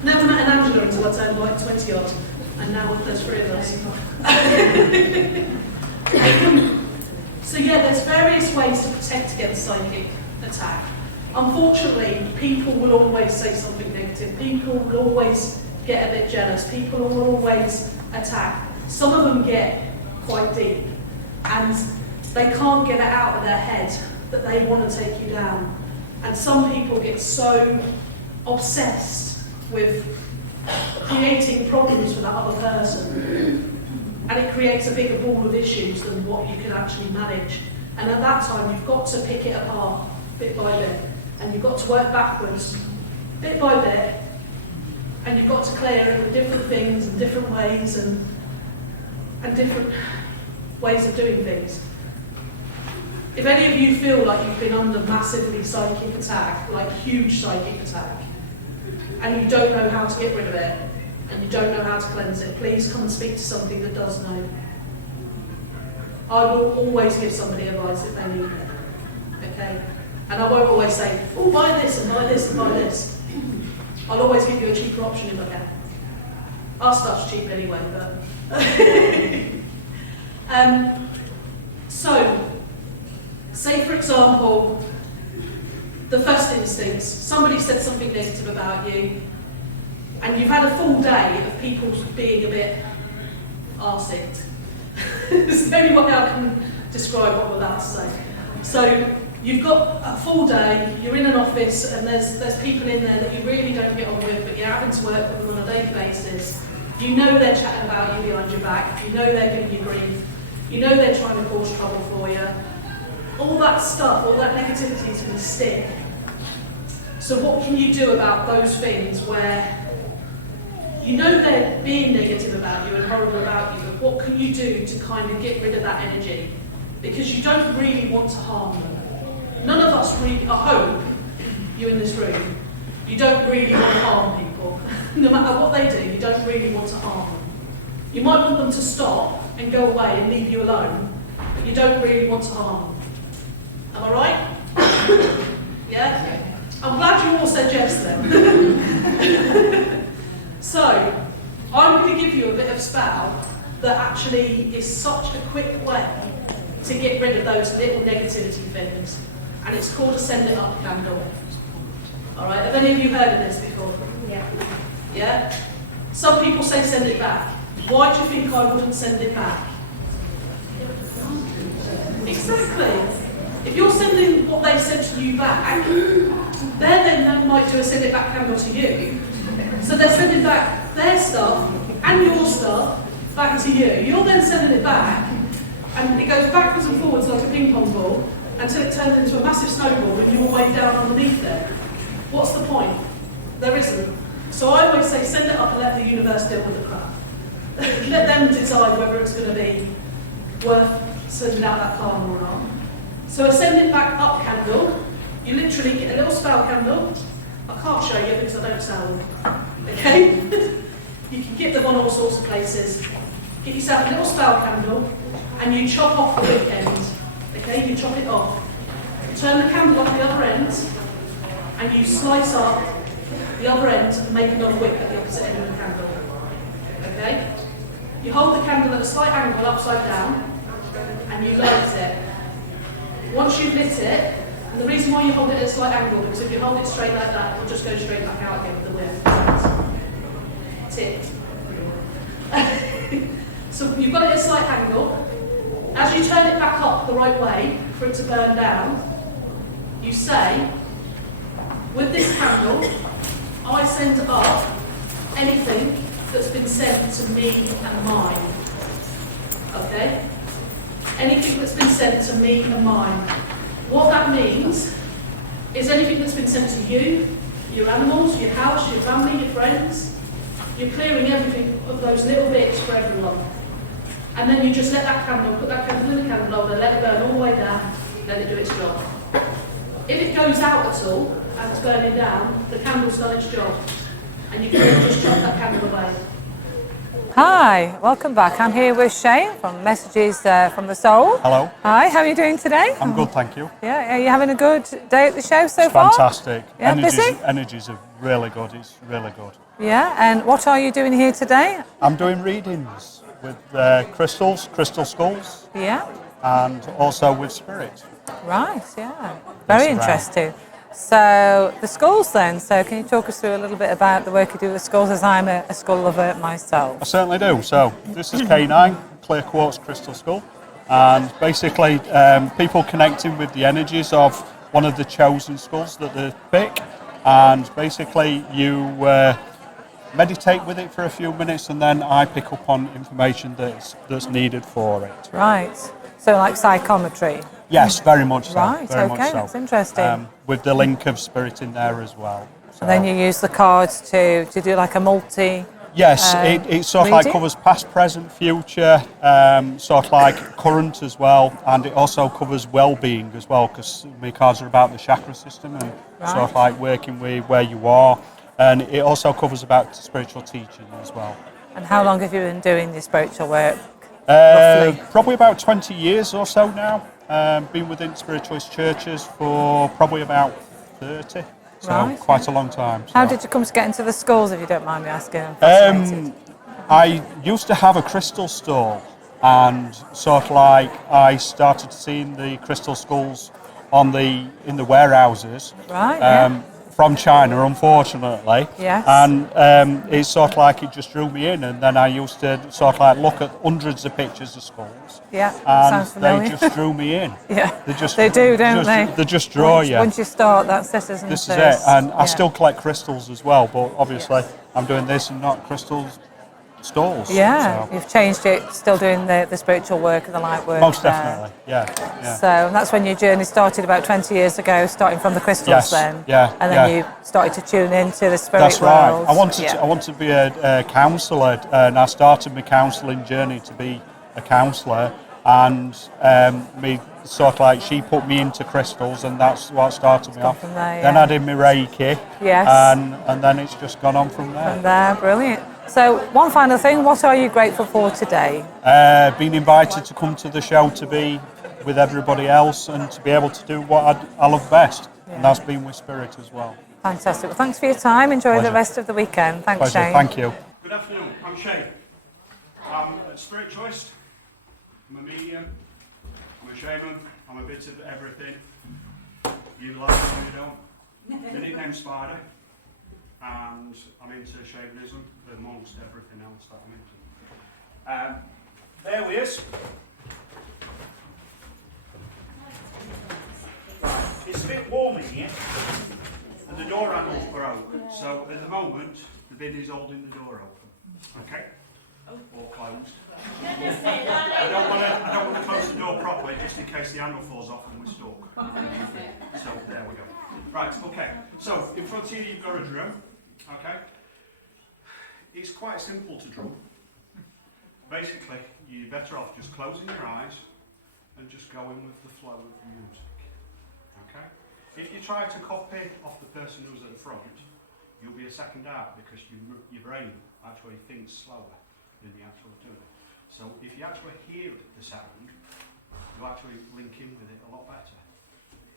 Never met an Angela until I turned like 20 odd, and now there's 3 of us. So yeah, there's various ways to protect against psychic attack. Unfortunately, people will always say something negative. People will always get a bit jealous. People will always attack. Some of them get quite deep, and they can't get it out of their head that they want to take you down. And some people get so obsessed with creating problems for that other person, and it creates a bigger ball of issues than what you can actually manage. And at that time, you've got to pick it apart bit by bit. And you've got to work backwards, bit by bit, and you've got to clear it with different things and different ways and different ways of doing things. If any of you feel like you've been under massively psychic attack, like huge psychic attack, and you don't know how to get rid of it, and you don't know how to cleanse it, please come and speak to somebody that does know. I will always give somebody advice if they need it, okay? And I won't always say, oh, buy this and buy this and buy this. I'll always give you a cheaper option if I can. Our stuff's cheap anyway, but... So, say for example, the first instincts, somebody said something negative about you, and you've had a full day of people being a bit arsicked. It's the only way I can describe what I'm about to say. So you've got a full day, you're in an office, and there's people in there that you really don't get on with, but you're having to work with them on a daily basis. You know they're chatting about you behind your back, you know they're giving you grief, you know they're trying to cause trouble for you. All that stuff, all that negativity is going to stick. So what can you do about those things where you know they're being negative about you and horrible about you, but what can you do to kind of get rid of that energy? Because you don't really want to harm them. None of us really, I hope, you in this room, you don't really want to harm people. No matter what they do, you don't really want to harm them. You might want them to stop and go away and leave you alone, but you don't really want to harm them. Am I right? Yeah? I'm glad you all said yes then. So, I'm going to give you a bit of spell that actually is such a quick way to get rid of those little negativity things. And it's called a send it up candle. Alright, have any of you heard of this before? Yeah. Yeah? Some people say send it back. Why do you think I wouldn't send it back? Exactly. If you're sending what they said to you back, they then might do a send it back candle to you. So they're sending back their stuff and your stuff back to you. You're then sending it back, and it goes backwards and forwards like a ping pong ball until it turns into a massive snowball and you're way down underneath it. What's the point? There isn't. So I always say send it up and let the universe deal with the crap. Let them decide whether it's going to be worth sending out that karma or not. So a send it back up candle, you literally get a little spell candle. I can't show you because I don't sell them. Okay? You can get them on all sorts of places. Get yourself a little spell candle and you chop off the wick end. Okay, you chop it off. Turn the candle off the other end and you slice up the other end and make another wick at the opposite end of the candle. Okay? You hold the candle at a slight angle upside down and you light it. Once you've lit it, and the reason why you hold it at a slight angle, because if you hold it straight like that, it'll just go straight back out again with the wick. Tip. So you've got it at a slight angle. As you turn it back up the right way for it to burn down, you say, with this candle, I send up anything that's been sent to me and mine. Okay? Anything that's been sent to me and mine. What that means is anything that's been sent to you, your animals, your house, your family, your friends, you're clearing everything of those little bits for everyone. And then you just let that candle, put that candle in the candle holder, let it burn all the way down, let it do its job. If it goes out at all, and it's burning down, the candle's done its job. And you can just chuck that candle away. Hi, welcome back. I'm here with Shane from Messages from the Soul. Hello. Hi, how are you doing today? I'm good, thank you. Yeah, are you having a good day at the show so far? Fantastic. Yeah, busy? Energies are really good. It's really good. Yeah, and what are you doing here today? I'm doing readings with crystals, crystal skulls. Yeah. And also with spirit. Right, yeah. Very interesting. So the skulls then, so can you talk us through a little bit about the work you do with skulls, as I'm a skull lover myself? I certainly do. So this is K9, clear quartz crystal skull, and basically people connecting with the energies of one of the chosen skulls that they pick, and basically you meditate with it for a few minutes and then I pick up on information that's needed for it. Right, so like psychometry? Yes, very much so. Right, very okay, much so. That's interesting. With the link of spirit in there as well. So. And then you use the cards to do like a multi. Yes, it sort of like covers past, present, future, sort of like current as well, and it also covers well-being as well, because my cards are about the chakra system and sort of like working with where you are, and it also covers about spiritual teaching as well. And how long have you been doing this spiritual work? Probably about 20 years or so now. Been within spiritualist churches for probably about 30, so quite a long time. So. How did you come to get into the skulls, if you don't mind me asking? I used to have a crystal stall, and sort of like I started seeing the crystal skulls in the warehouses. Right. from China, unfortunately. Yes. And it's sort of like it just drew me in, and then I used to sort of like look at hundreds of pictures of skulls. Yeah, and sounds familiar. they just drew me in. Yeah, They do, don't they? They just draw you. Once you start, that's it, isn't it? This is it, and I Yeah. still collect crystals as well, but obviously I'm doing this and not crystals stalls. Yeah, so. you've changed it, still doing the spiritual work and the light work. Most there. definitely, yeah. So that's when your journey started about 20 years ago, starting from the crystals Yes, then. yeah, And then yeah. you started to tune into the spirit That's right. world. I wanted to be a counsellor, and I started my counselling journey to be a counsellor, and me sort of like she put me into crystals, and that's what started me off. From there, Then yeah. I did my Reiki, Yes. and then it's just gone on from there. From there, brilliant. So one final thing, what are you grateful for today? Being invited to come to the show to be with everybody else and to be able to do what I love best, and that's being with Spirit as well. Fantastic. Well, thanks for your time. Enjoy Pleasure. the rest of the weekend. Thanks, Pleasure. Shane. Thank you. Good afternoon, I'm Shane. I'm a spiritualist, I'm a medium, I'm a shaman, I'm a bit of everything. You like it or you don't. The nickname's Spider, and I'm into shamanism amongst everything else that I'm into. There we is. Right, it's a bit warm in here, and the door handles broke, so at the moment the bin is holding the door open. Okay? Or closed. I don't want to close the door properly just in case the handle falls off and we're stuck. So there we go. Right, okay. So in front of you you've got a drum. Okay? It's quite simple to drum. Basically, you're better off just closing your eyes and just going with the flow of the music. Okay? If you try to copy off the person who's at the front, you'll be a second out because your brain actually thinks slower than the actual doing it. So if you actually hear the sound, you actually link in with it a lot better.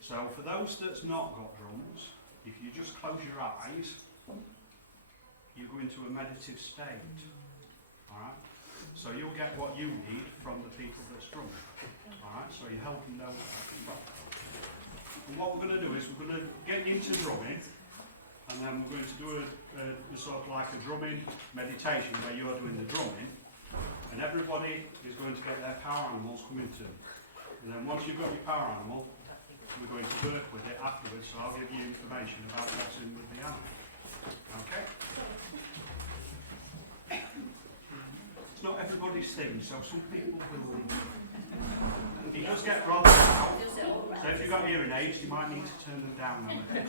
So for those that's not got drums, if you just close your eyes, you go into a meditative state. Alright? So you'll get what you need from the people that's drumming. Alright? So you're helping them. And what we're going to do is we're going to get you into drumming, and then we're going to do a sort of like a drumming meditation where you're doing the drumming, and everybody is going to get their power animals coming to them. And then once you've got your power animal, we're going to work with it afterwards, so I'll give you information about what's in with the animal. Okay? It's not everybody's thing, so some people will leave. It does get rather loud, so if you've got hearing aids, you might need to turn them down a bit.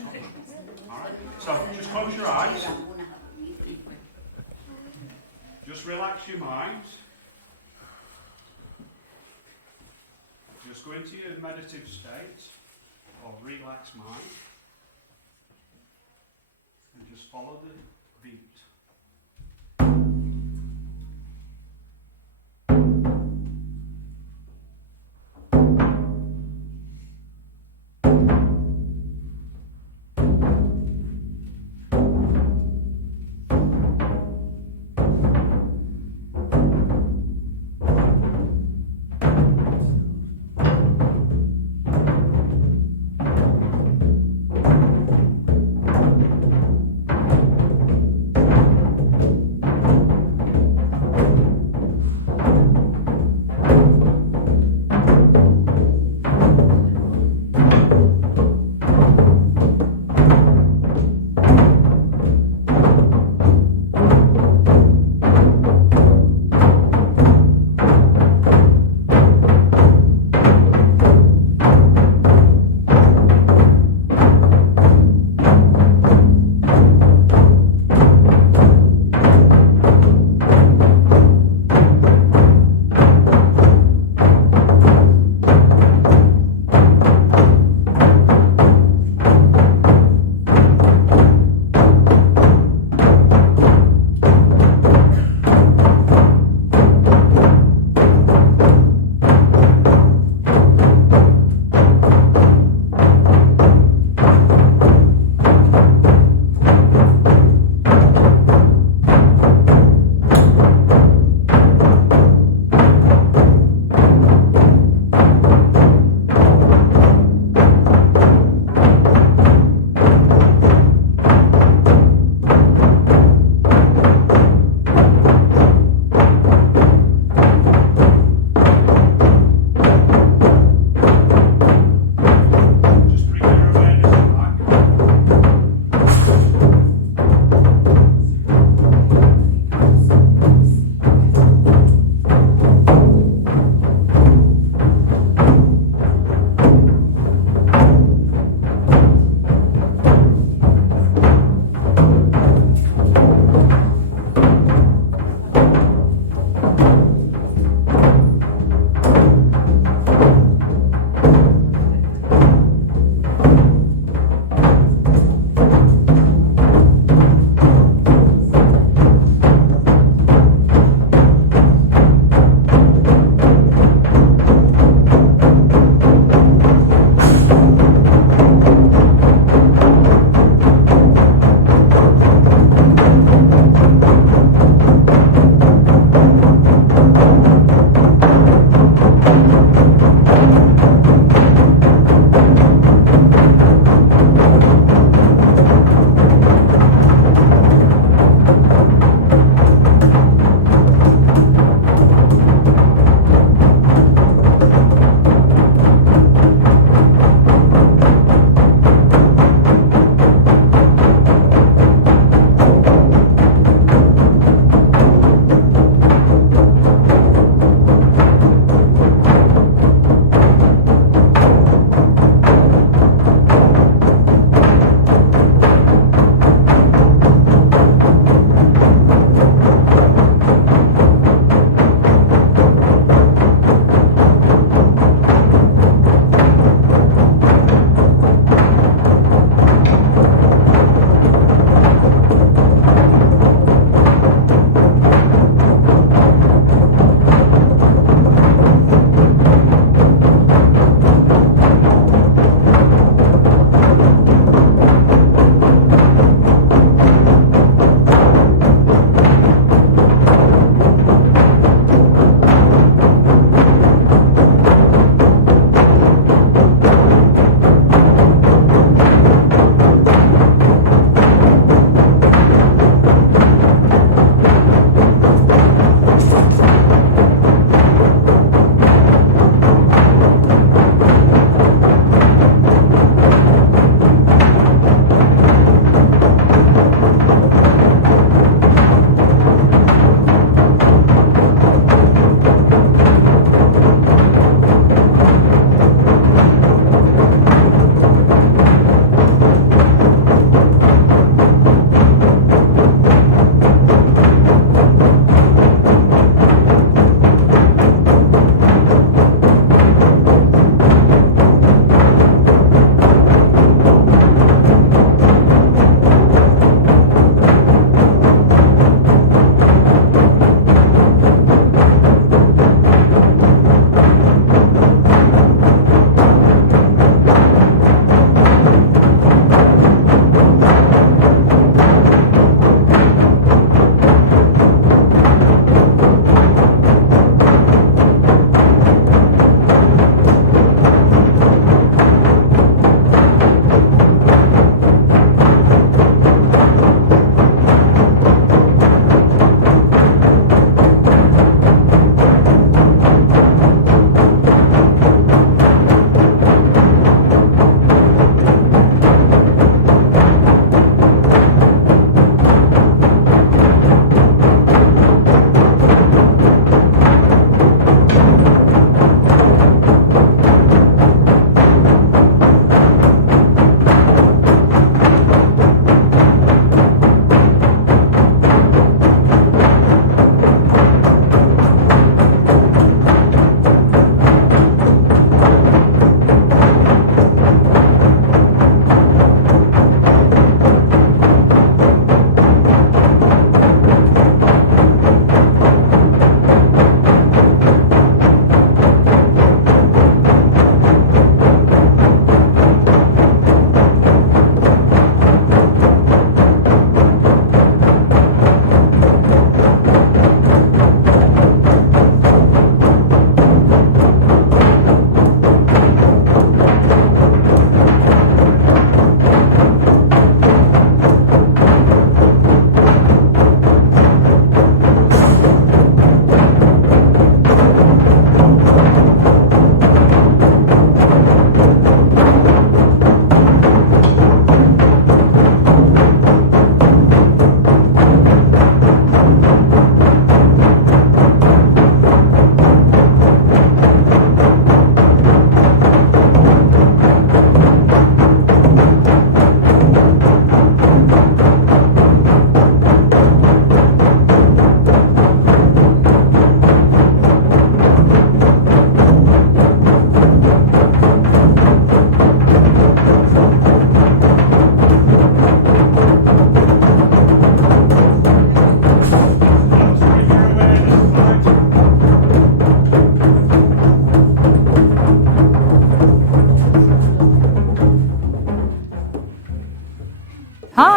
Alright? So just close your eyes. Just relax your mind. Just go into your meditative state, or relaxed mind, and just follow the beat.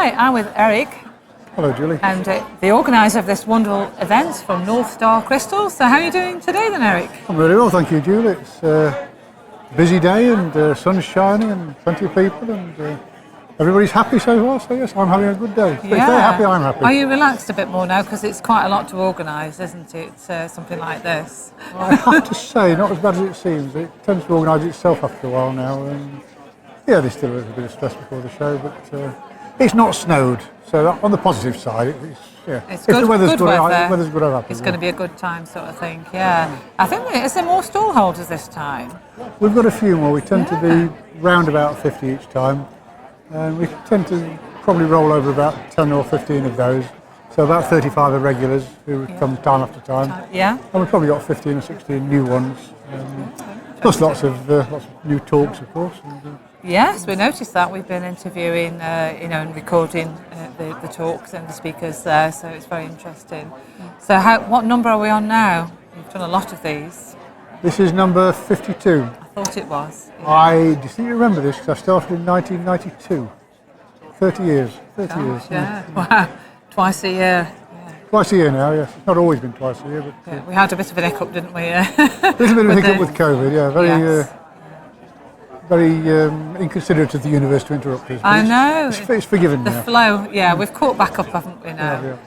Right, I'm with Eric. Hello, Julie. And the organiser of this wonderful event from Northstar Crystals. So how are you doing today then, Eric? I'm really well, thank you, Julie. It's a busy day and sun's shining and plenty of people and everybody's happy so far, so yes, I'm having a good day. If they're happy, I'm happy. Are you relaxed a bit more now? Because it's quite a lot to organise, isn't it? Something like this. I have to say, not as bad as it seems. It tends to organise itself after a while now. And yeah, there's still a little bit of stress before the show, but it's not snowed. So on the positive side, It's good, if the weather's good good, weather. weather's good, I'm happy. It's going to be a good time, sort of thing. Yeah. I think is there more stall holders this time? We've got a few more. We tend to be round about 50 each time. And we tend to probably roll over about 10 or 15 of those. So about 35 are regulars who come time after time. Yeah. And we've probably got 15 or 16 new ones. Plus lots of new talks, of course. Yes, we noticed that. We've been interviewing, and recording the talks and the speakers there, so it's very interesting. So what number are we on now? You've done a lot of these. This is number 52. I thought it was. Yeah. I distinctly remember this because I started in 1992. 30 years. 30 years. Yeah. Wow. Twice a year. Twice a year now, yes. It's not always been twice a year, but... we had a bit of an hiccup, didn't we? A little bit of a hiccup with COVID, yeah. Very inconsiderate of the universe to interrupt us. I know. It's forgiven now. The flow, we've caught back up, haven't we now? Yeah.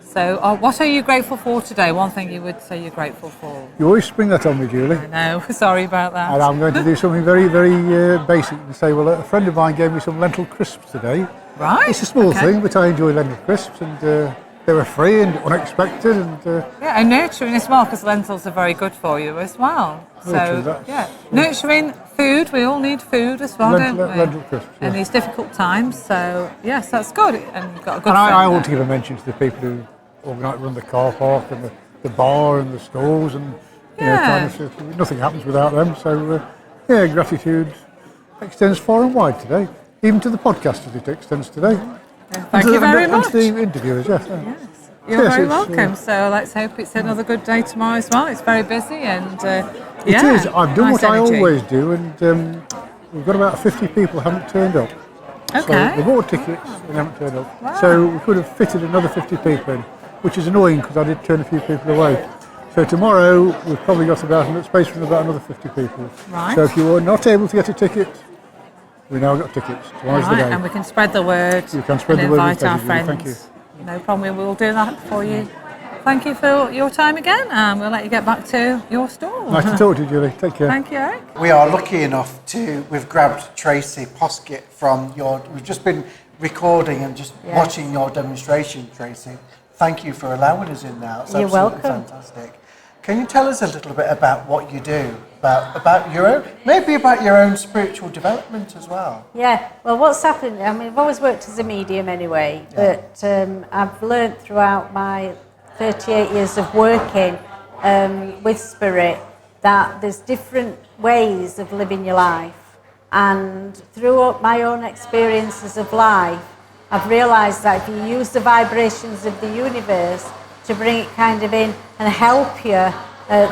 So what are you grateful for today? One thing you would say you're grateful for? You always spring that on me, Julie. I know, sorry about that. And I'm going to do something very, very basic and say, well, a friend of mine gave me some lentil crisps today. Right. It's a small thing, but I enjoy lentil crisps and they were free and unexpected. And nurturing as well, because lentils are very good for you as well. Nurturing food, we all need food as well, don't we? Lentil crisps, in these difficult times, so yes, that's good. And you've got a good And I want there. to give a mention to the people who run the car park and the bar and the stalls and nothing happens without them. So gratitude extends far and wide today, even to the podcasters it extends today. Thank you very much. And to the interviewers, yes. You're very welcome. So let's hope it's another good day tomorrow as well. It's very busy and it is. I've done nice what energy. I always do, and we've got about 50 people who haven't turned up. Okay. So they bought tickets and haven't turned up. Wow. So we could have fitted another 50 people in, which is annoying because I did turn a few people away. So tomorrow we've probably got about space for about another 50 people. Right. So if you were not able to get a ticket, we now got tickets. Tomorrow's the day. And we can spread the word. You can spread and the word. invite our friends. Thank you. No problem. We will do that for you. Thank you for your time again, and we'll let you get back to your stall. Nice to talk to you, Julie. Take care. Thank you, Eric. We are lucky enough we've grabbed Tracy Poskett from we've just been recording and just watching your demonstration, Tracy. Thank you for allowing us in now. It's You're absolutely welcome. fantastic. Can you tell us a little bit about what you do, about your own, maybe about your own spiritual development as well? Yeah, well, what's happened, I mean, I've always worked as a medium anyway, but I've learned throughout my 38 years of working with spirit that there's different ways of living your life. And through my own experiences of life, I've realised that if you use the vibrations of the universe to bring it kind of in and help you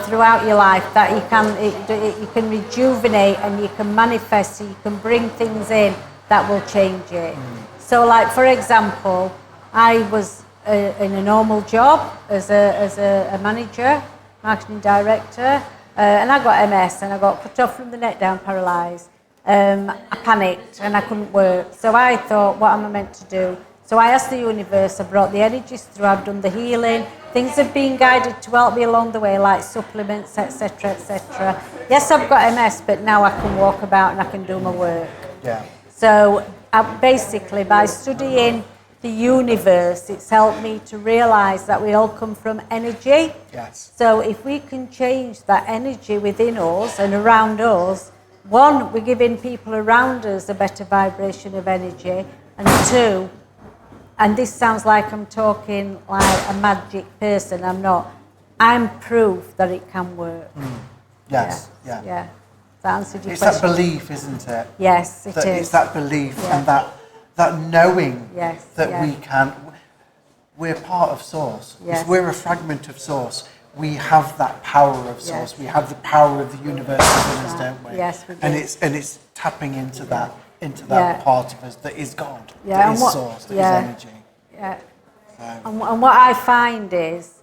throughout your life, that you can rejuvenate and you can manifest, so you can bring things in that will change it. So, like for example, I was in a normal job as a manager, marketing director, and I got MS and I got cut off from the neck down, paralysed. I panicked and I couldn't work. So I thought, what am I meant to do? So I asked the universe, I brought the energies through, I've done the healing. Things have been guided to help me along the way, like supplements, etc., etc. Yes, I've got MS, but now I can walk about and I can do my work. Yeah. So basically, by studying the universe, it's helped me to realise that we all come from energy. Yes. So if we can change that energy within us and around us, one, we're giving people around us a better vibration of energy, and two, and this sounds like I'm talking like a magic person, I'm not, I'm proof that it can work. Yes, yeah. That answered your it's question. That belief, isn't it? Yes, it is. It's that belief and that knowing that we can, we're part of Source. Yes. We're a fragment of Source. We have that power of Source. We have the power of the universe within us, don't we? Yes, we do. And it's tapping into that into that part of us that is God, Yeah, that and is what- source, that yeah. is energy. Yeah. So, And what I find is,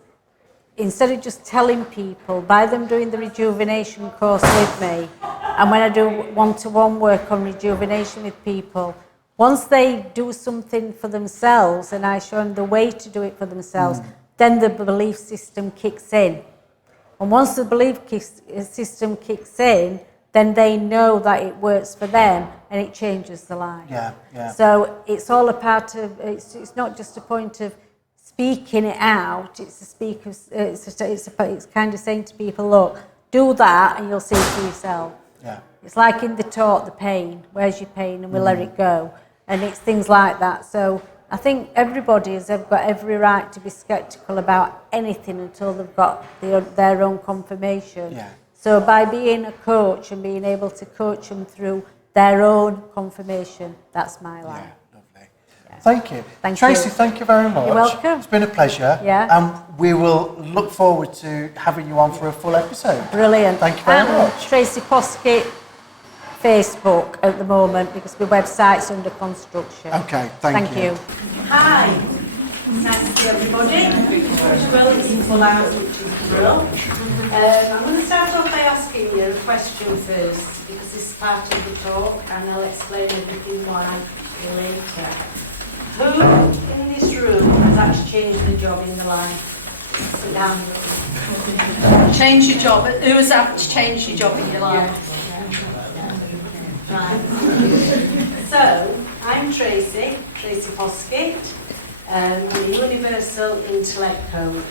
instead of just telling people, by them doing the rejuvenation course with me, and when I do one-to-one work on rejuvenation with people, once they do something for themselves and I show them the way to do it for themselves, then the belief system kicks in. And once the belief system kicks in, then they know that it works for them and it changes their life. Yeah, yeah. So it's all a part of, it's not just a point of speaking it out, it's a speak of, it's kind of saying to people, look, do that and you'll see it for yourself. Yeah. It's like in the talk, the pain, where's your pain, and we'll let it go. And it's things like that. So I think everybody has got every right to be sceptical about anything until they've got their own confirmation. Yeah. So by being a coach and being able to coach them through their own confirmation, that's my life. Thank you. Thank Tracy, you. thank you very much. You're welcome. It's been a pleasure. Yeah. And we will look forward to having you on for a full episode. Brilliant. Thank you very And much. Tracy Poskett, Facebook at the moment, because my website's under construction. Okay, thank you. Hi, nice to see everybody. It's relatively full house, which is brilliant. I'm going to start off by asking you a question first, because this is part of the talk, and I'll explain everything why later. Who in this room has actually changed the job in their life? Sit down. Change your job. Who has actually changed your job in your life? Right. So, I'm Tracy Poskett. I'm a Universal Intellect Coach.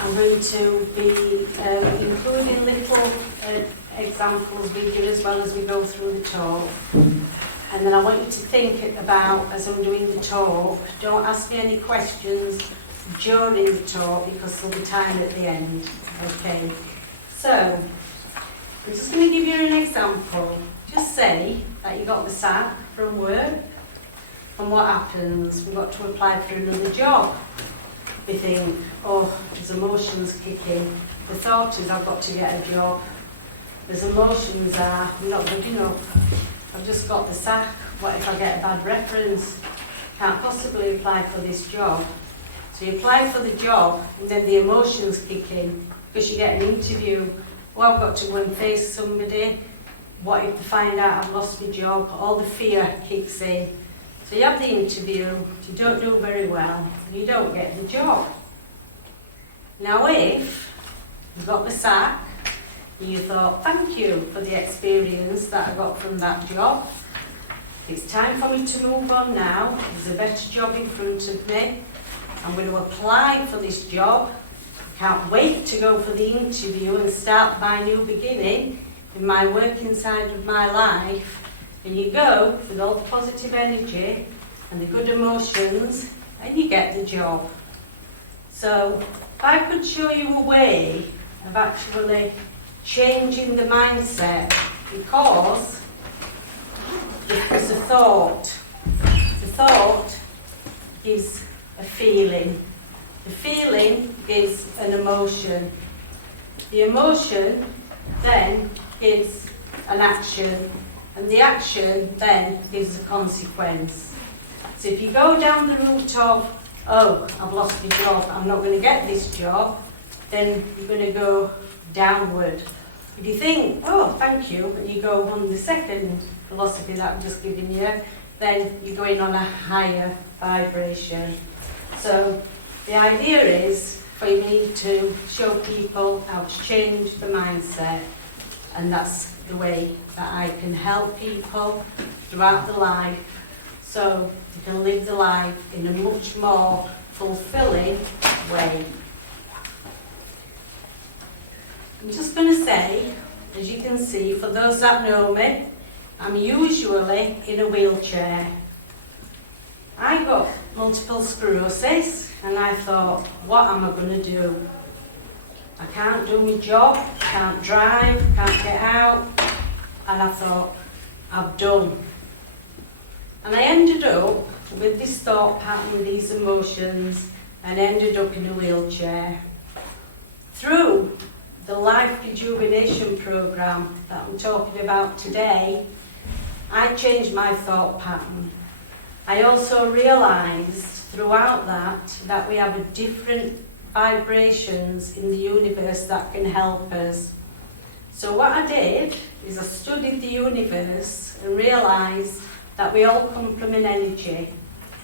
I'm going to be including little examples with you as well as we go through the talk. And then I want you to think about, as I'm doing the talk, don't ask me any questions during the talk because there'll be time at the end. Okay. So, I'm just going to give you an example. Just say that you got the sack from work, and what happens? We've got to apply for another job. We think, oh, there's emotions kicking. The thought is, I've got to get a job. There's emotions are, I'm not good enough. I've just got the sack. What if I get a bad reference? Can't possibly apply for this job. So you apply for the job, and then the emotions kick in because you get an interview. Well, I've got to go and face somebody. What if they find out I've lost my job? All the fear kicks in. So you have the interview, you don't do very well, and you don't get the job. Now if you got the sack, and you thought, thank you for the experience that I got from that job. It's time for me to move on now. There's a better job in front of me. I'm going to apply for this job. Can't wait to go for the interview and start my new beginning in my working side of my life. And you go with all the positive energy and the good emotions, and you get the job. So if I could show you a way of actually changing the mindset, because it's a thought. The thought gives a feeling. The feeling gives an emotion. The emotion then gives an action, and the action then gives a consequence. So if you go down the route of, oh, I've lost my job, I'm not going to get this job, then you're going to go downward. If you think, oh, thank you, and you go on the second philosophy that I've just given you, then you're going on a higher vibration. So the idea is for me to show people how to change the mindset, and that's the way that I can help people throughout the life so you can live the life in a much more fulfilling way. I'm just going to say, as you can see, for those that know me, I'm usually in a wheelchair. I got multiple sclerosis and I thought, what am I going to do? I can't do my job, can't drive, can't get out, and I thought, I've done. And I ended up with this thought pattern, these emotions, and ended up in a wheelchair. Through the Life Rejuvenation Programme that I'm talking about today, I changed my thought pattern. I also realised throughout that we have a different vibrations in the universe that can help us. So what I did is I studied the universe and realised that we all come from an energy.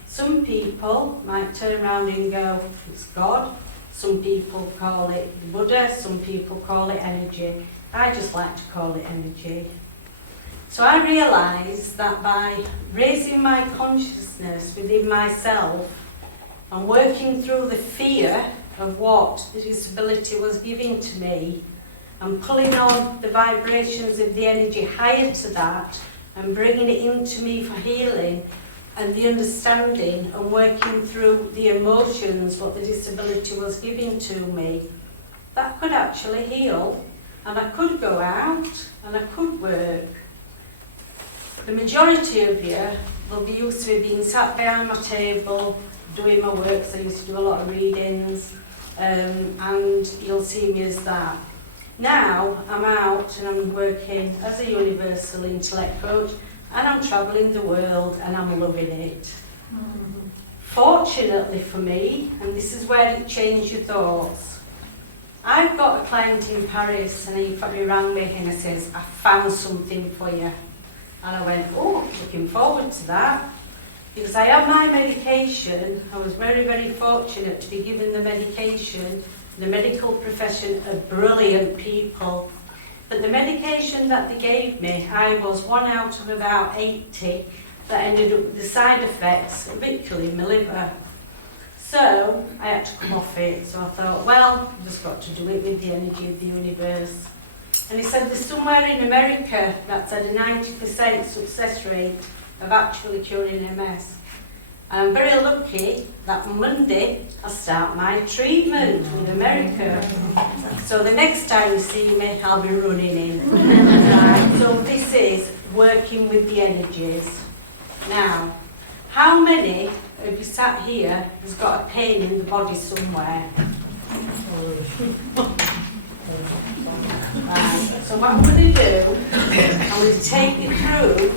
Some people might turn around and go, it's God. Some people call it Buddha, some people call it energy. I just like to call it energy. So I realised that by raising my consciousness within myself and working through the fear of what the disability was giving to me and pulling on the vibrations of the energy higher to that and bringing it into me for healing and the understanding and working through the emotions what the disability was giving to me, that could actually heal, and I could go out and I could work. The majority of you will be used to being sat behind my table doing my work, so I used to do a lot of readings, and you'll see me as that. Now I'm out and I'm working as a universal intellect coach, and I'm travelling the world and I'm loving it. Fortunately for me, and this is where it changed your thoughts, I've got a client in Paris and he probably rang me and he says, I found something for you. And I went, oh, looking forward to that. Because I had my medication, I was very, very fortunate to be given the medication. The medical profession are brilliant people. But the medication that they gave me, I was 1 out of about 80 that ended up with the side effects of it killing my liver. So I had to come off it. So I thought, well, I've just got to do it with the energy of the universe. And he said there's somewhere in America that's had a 90% success rate of actually curing MS. And I'm very lucky that Monday I start my treatment with America. So the next time you see me, I'll be running in. Right, so this is working with the energies. Now, how many of you sat here has got a pain in the body somewhere? Right, so what I'm going to do, I'm going to take you through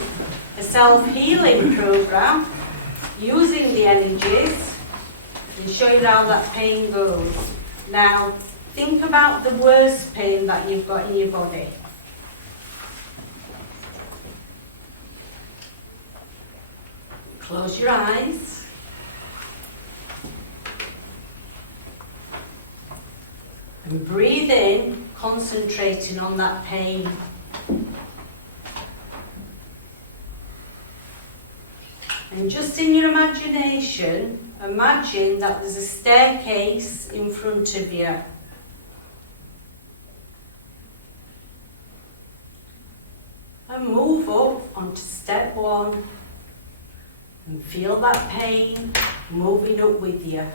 a self-healing program using the energies and show you how that pain goes. Now, think about the worst pain that you've got in your body. Close your eyes. And breathe in, concentrating on that pain. And just in your imagination, imagine that there's a staircase in front of you. And move up onto step 1 and feel that pain moving up with you.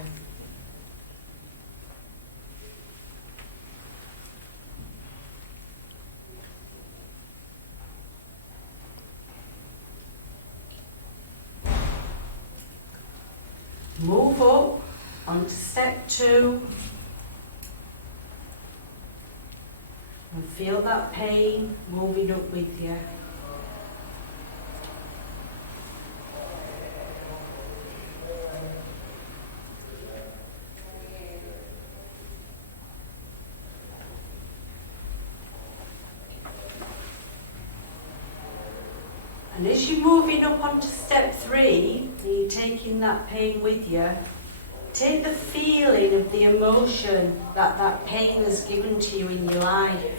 Move up onto step 2 and feel that pain moving up with you. And as you're moving up onto step 3, and you're taking that pain with you, take the feeling of the emotion that that pain has given to you in your life.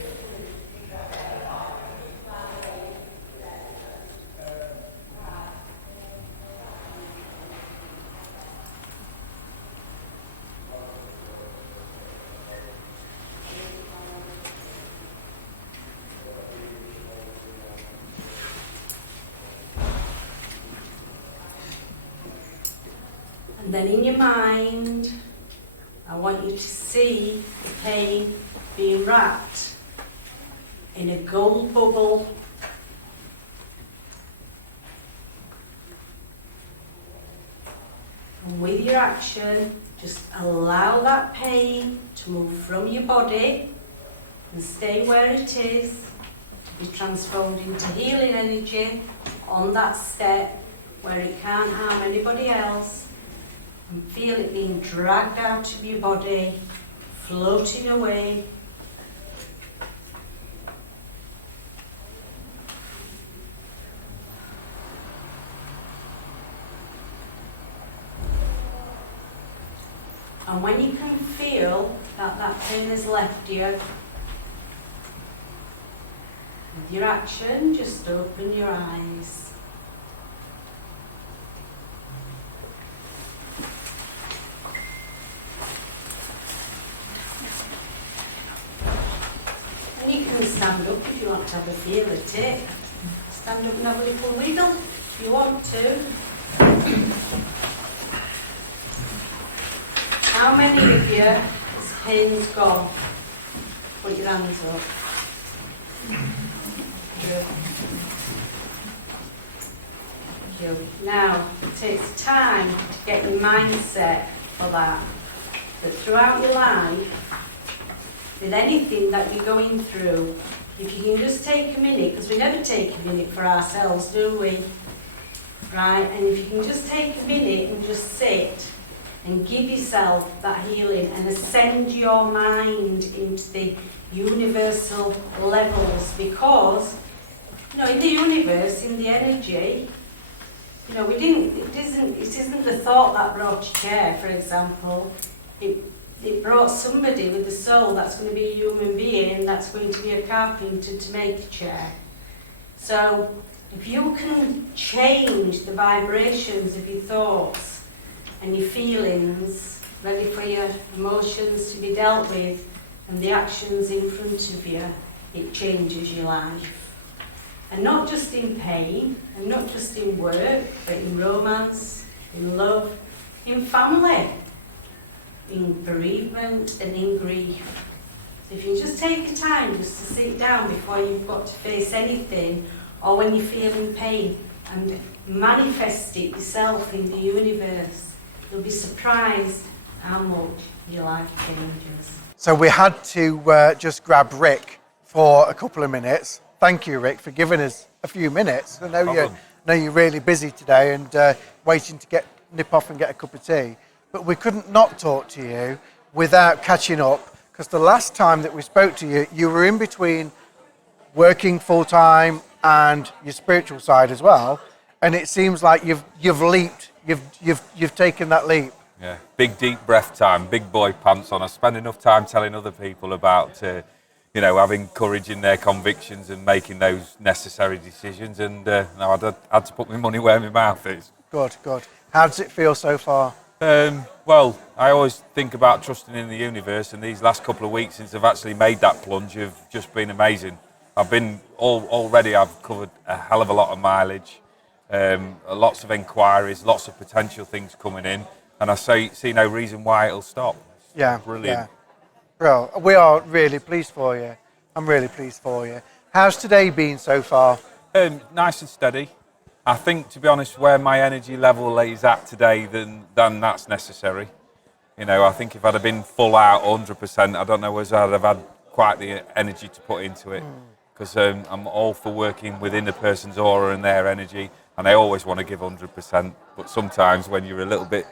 And then in your mind, I want you to see the pain being wrapped in a gold bubble. And with your action, just allow that pain to move from your body and stay where it is, be transformed into healing energy on that step where it can't harm anybody else, and feel it being dragged out of your body, floating away. And when you can feel that that pain has left you, with your action, just open your eyes. And you can stand up if you want to have a feel at it. Stand up and have a little wiggle if you want to. How many of you, this pain's gone? Put your hands up. Good. Thank you. Now, it takes time to get your mindset for that. But throughout your life, with anything that you're going through, if you can just take a minute, because we never take a minute for ourselves, do we? Right? And if you can just take a minute and just sit and give yourself that healing and ascend your mind into the universal levels, because in the universe, in the energy, it isn't the thought that brought your chair, for example. It brought somebody with a soul that's going to be a human being, that's going to be a carpenter to make a chair. So if you can change the vibrations of your thoughts and your feelings, ready for your emotions to be dealt with, and the actions in front of you, it changes your life. And not just in pain, and not just in work, but in romance, in love, in family, in bereavement and in grief. So if you just take the time just to sit down before you've got to face anything, or when you're feeling pain, and manifest it yourself in the universe, you'll be surprised how much your life changes. So we had to just grab Rick for a couple of minutes. Thank you, Rick, for giving us a few minutes. I know you're really busy today and waiting to nip off and get a cup of tea. But we couldn't not talk to you without catching up, because the last time that we spoke to you, you were in between working full-time and your spiritual side as well. And it seems like you've leaped, you've taken that leap. Yeah, big deep breath time, big boy pants on. I spend enough time telling other people about, having courage in their convictions and making those necessary decisions. And now I had to put my money where my mouth is. Good. How does it feel so far? Well, I always think about trusting in the universe, and these last couple of weeks since I've actually made that plunge have just been amazing. I've covered a hell of a lot of mileage, lots of inquiries, lots of potential things coming in, and I see no reason why it'll stop. Yeah, brilliant. Yeah. Well, we are really pleased for you. I'm really pleased for you. How's today been so far? Nice and steady. I think, to be honest, where my energy level is at today, then that's necessary. I think if I'd have been full out 100%, I don't know whether I'd have had quite the energy to put into it. Because I'm all for working within a person's aura and their energy, and I always want to give 100%. But sometimes when you're a little bit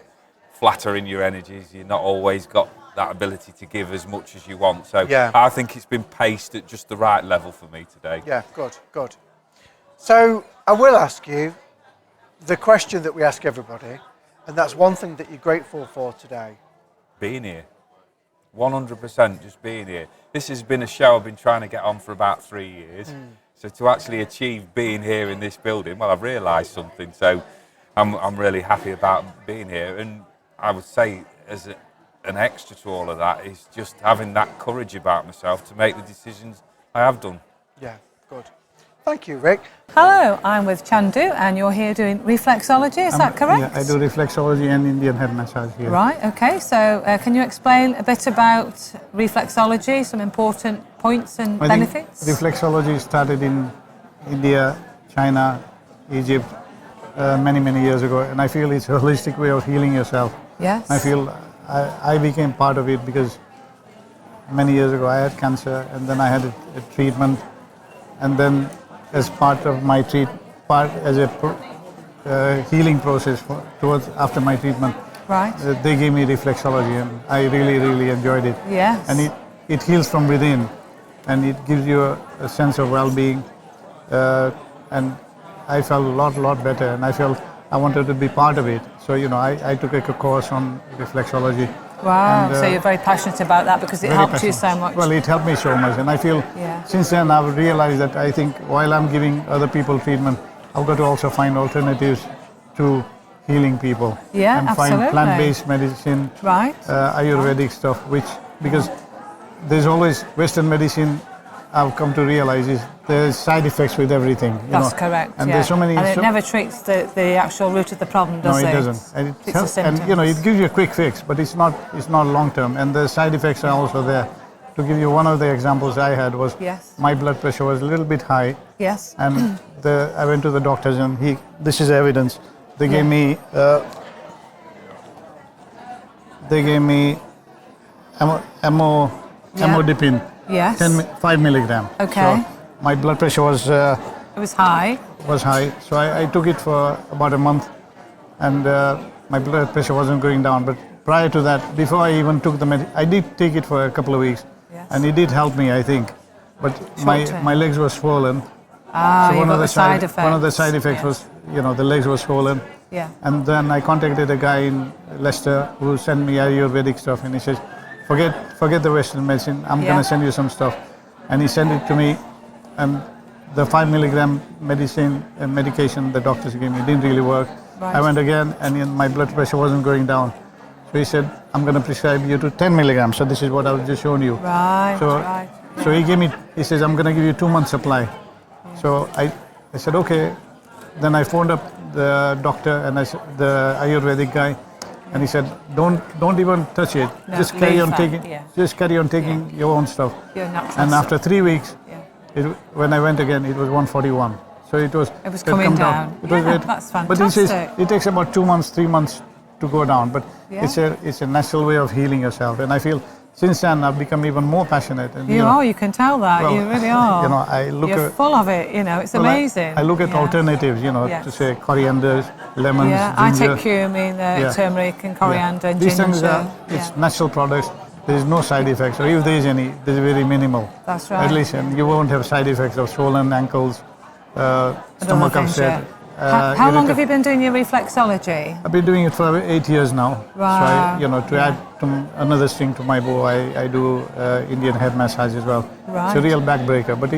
flatter in your energies, you're not always got that ability to give as much as you want. So yeah. I think it's been paced at just the right level for me today. Yeah, good. So I will ask you the question that we ask everybody, and that's one thing that you're grateful for today. Being here. 100% just being here. This has been a show I've been trying to get on for about 3 years. So to actually achieve being here in this building, well, I've realised something. So I'm really happy about being here. And I would say as an extra to all of that is just having that courage about myself to make the decisions I have done. Yeah, good. Thank you, Rick. Hello, I'm with Chandu, and you're here doing reflexology, is that correct? Yeah, I do reflexology and Indian head massage here. Right, okay, so can you explain a bit about reflexology, some important points and benefits? Reflexology started in India, China, Egypt, many years ago, and I feel it's a holistic way of healing yourself. Yes. I feel I became part of it because many years ago I had cancer, and then I had a treatment, and then as part of my part as a healing process towards after my treatment. Right. They gave me reflexology, and I really enjoyed it. Yes. And it heals from within, and it gives you a sense of well-being. And I felt a lot better, and I felt I wanted to be part of it. So I took a course on reflexology. Wow. And, So you're very passionate about that because it helps you so much. Well, it helped me so much, and I feel since then I've realized that I think while I'm giving other people treatment, I've got to also find alternatives to healing people. Yeah, and absolutely. find plant-based medicine, right? Ayurvedic stuff, because there's always Western medicine. I've come to realize is there's side effects with everything. That's correct. And there's so many. And it never treats the actual root of the problem, does it? No, it doesn't. And It's the symptoms. it gives you a quick fix, but it's not long term. And the side effects are also there. To give you one of the examples I had was my blood pressure was a little bit high. Yes. And I went to the doctors, and this is evidence. They gave me amlodipine. Yes. 5 milligram. Okay. So my blood pressure was. It was high. Was high. So I took it for about a month, and my blood pressure wasn't going down. But prior to that, before I even took the I did take it for a couple of weeks, and it did help me, I think. But my legs were swollen. Ah, so you got the side effects. One of the side effects was, the legs were swollen. Yeah. And then I contacted a guy in Leicester who sent me Ayurvedic stuff, and he says, forget the Western medicine. I'm going to send you some stuff. And he sent it to me, and the 5 milligram medication the doctors gave me didn't really work. Right. I went again, and my blood pressure wasn't going down. So he said, I'm going to prescribe you to 10 milligrams. So this is what I was just showing you. Right. So he says, I'm going to give you 2 months supply. So I said, okay. Then I phoned up the doctor and the Ayurvedic guy, and he said, don't even touch it. No, just carry on taking. Yeah. Just carry on taking your own stuff. Your natural And after 3 weeks, when I went again, it was 141. So it was coming down. It was that's fantastic. But he says it takes about 2 months, 3 months to go down. But it's a natural way of healing yourself. And I feel since then I've become even more passionate. And, you can tell that. well, you really are. You're full of it. It's amazing. I look at alternatives. To say coriander, lemons, Yeah, I ginger. take curcumin, turmeric, and coriander, and These ginger. things it's natural products. There is no side effects, or if there is any, there's very minimal. That's right. At least, and you won't have side effects of swollen ankles, stomach upset. How long have you been doing your reflexology? I've been doing it for 8 years now. Wow. So to add another string to my bow, I do Indian head massage as well. Right. It's a real backbreaker, but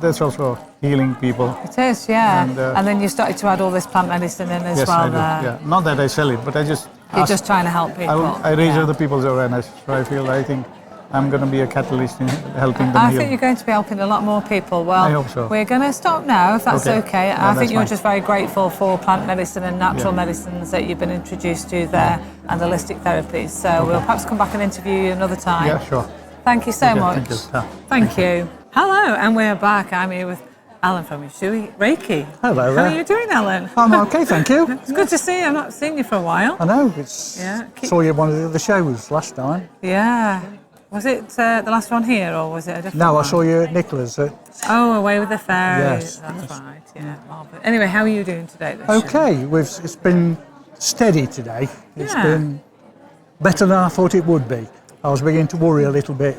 that's also healing people. It is, yeah. And, then you started to add all this plant medicine in as yes, well. I do. Yeah. Not that I sell it, but I just. You're just trying to help people. I raise other people's awareness, so I think I'm going to be a catalyst in helping them I heal. think you're going to be helping a lot more people. Well, I hope so. We're going to stop now, if that's okay. Yeah, I think that's you're fine. just very grateful for plant medicine and natural medicines that you've been introduced to there, and holistic therapies. So we'll perhaps come back and interview you another time. Yeah, sure. Thank you so much. Thank you. Yeah. Thank you. Hello, and we're back. I'm here with Alan from Ushui Reiki. Hello How there. are you doing, Alan? I'm okay, thank you. It's good to see you. I've not seen you for a while. I know, saw you at one of the other shows last time. Yeah. Was it the last one here, or was it a different No, one? I saw you at Nicholas. Oh, Away with the Fairy. Yes, That's right, yeah. Marvellous. Anyway, how are you doing today? Okay, it's been steady today. It's been better than I thought it would be. I was beginning to worry a little bit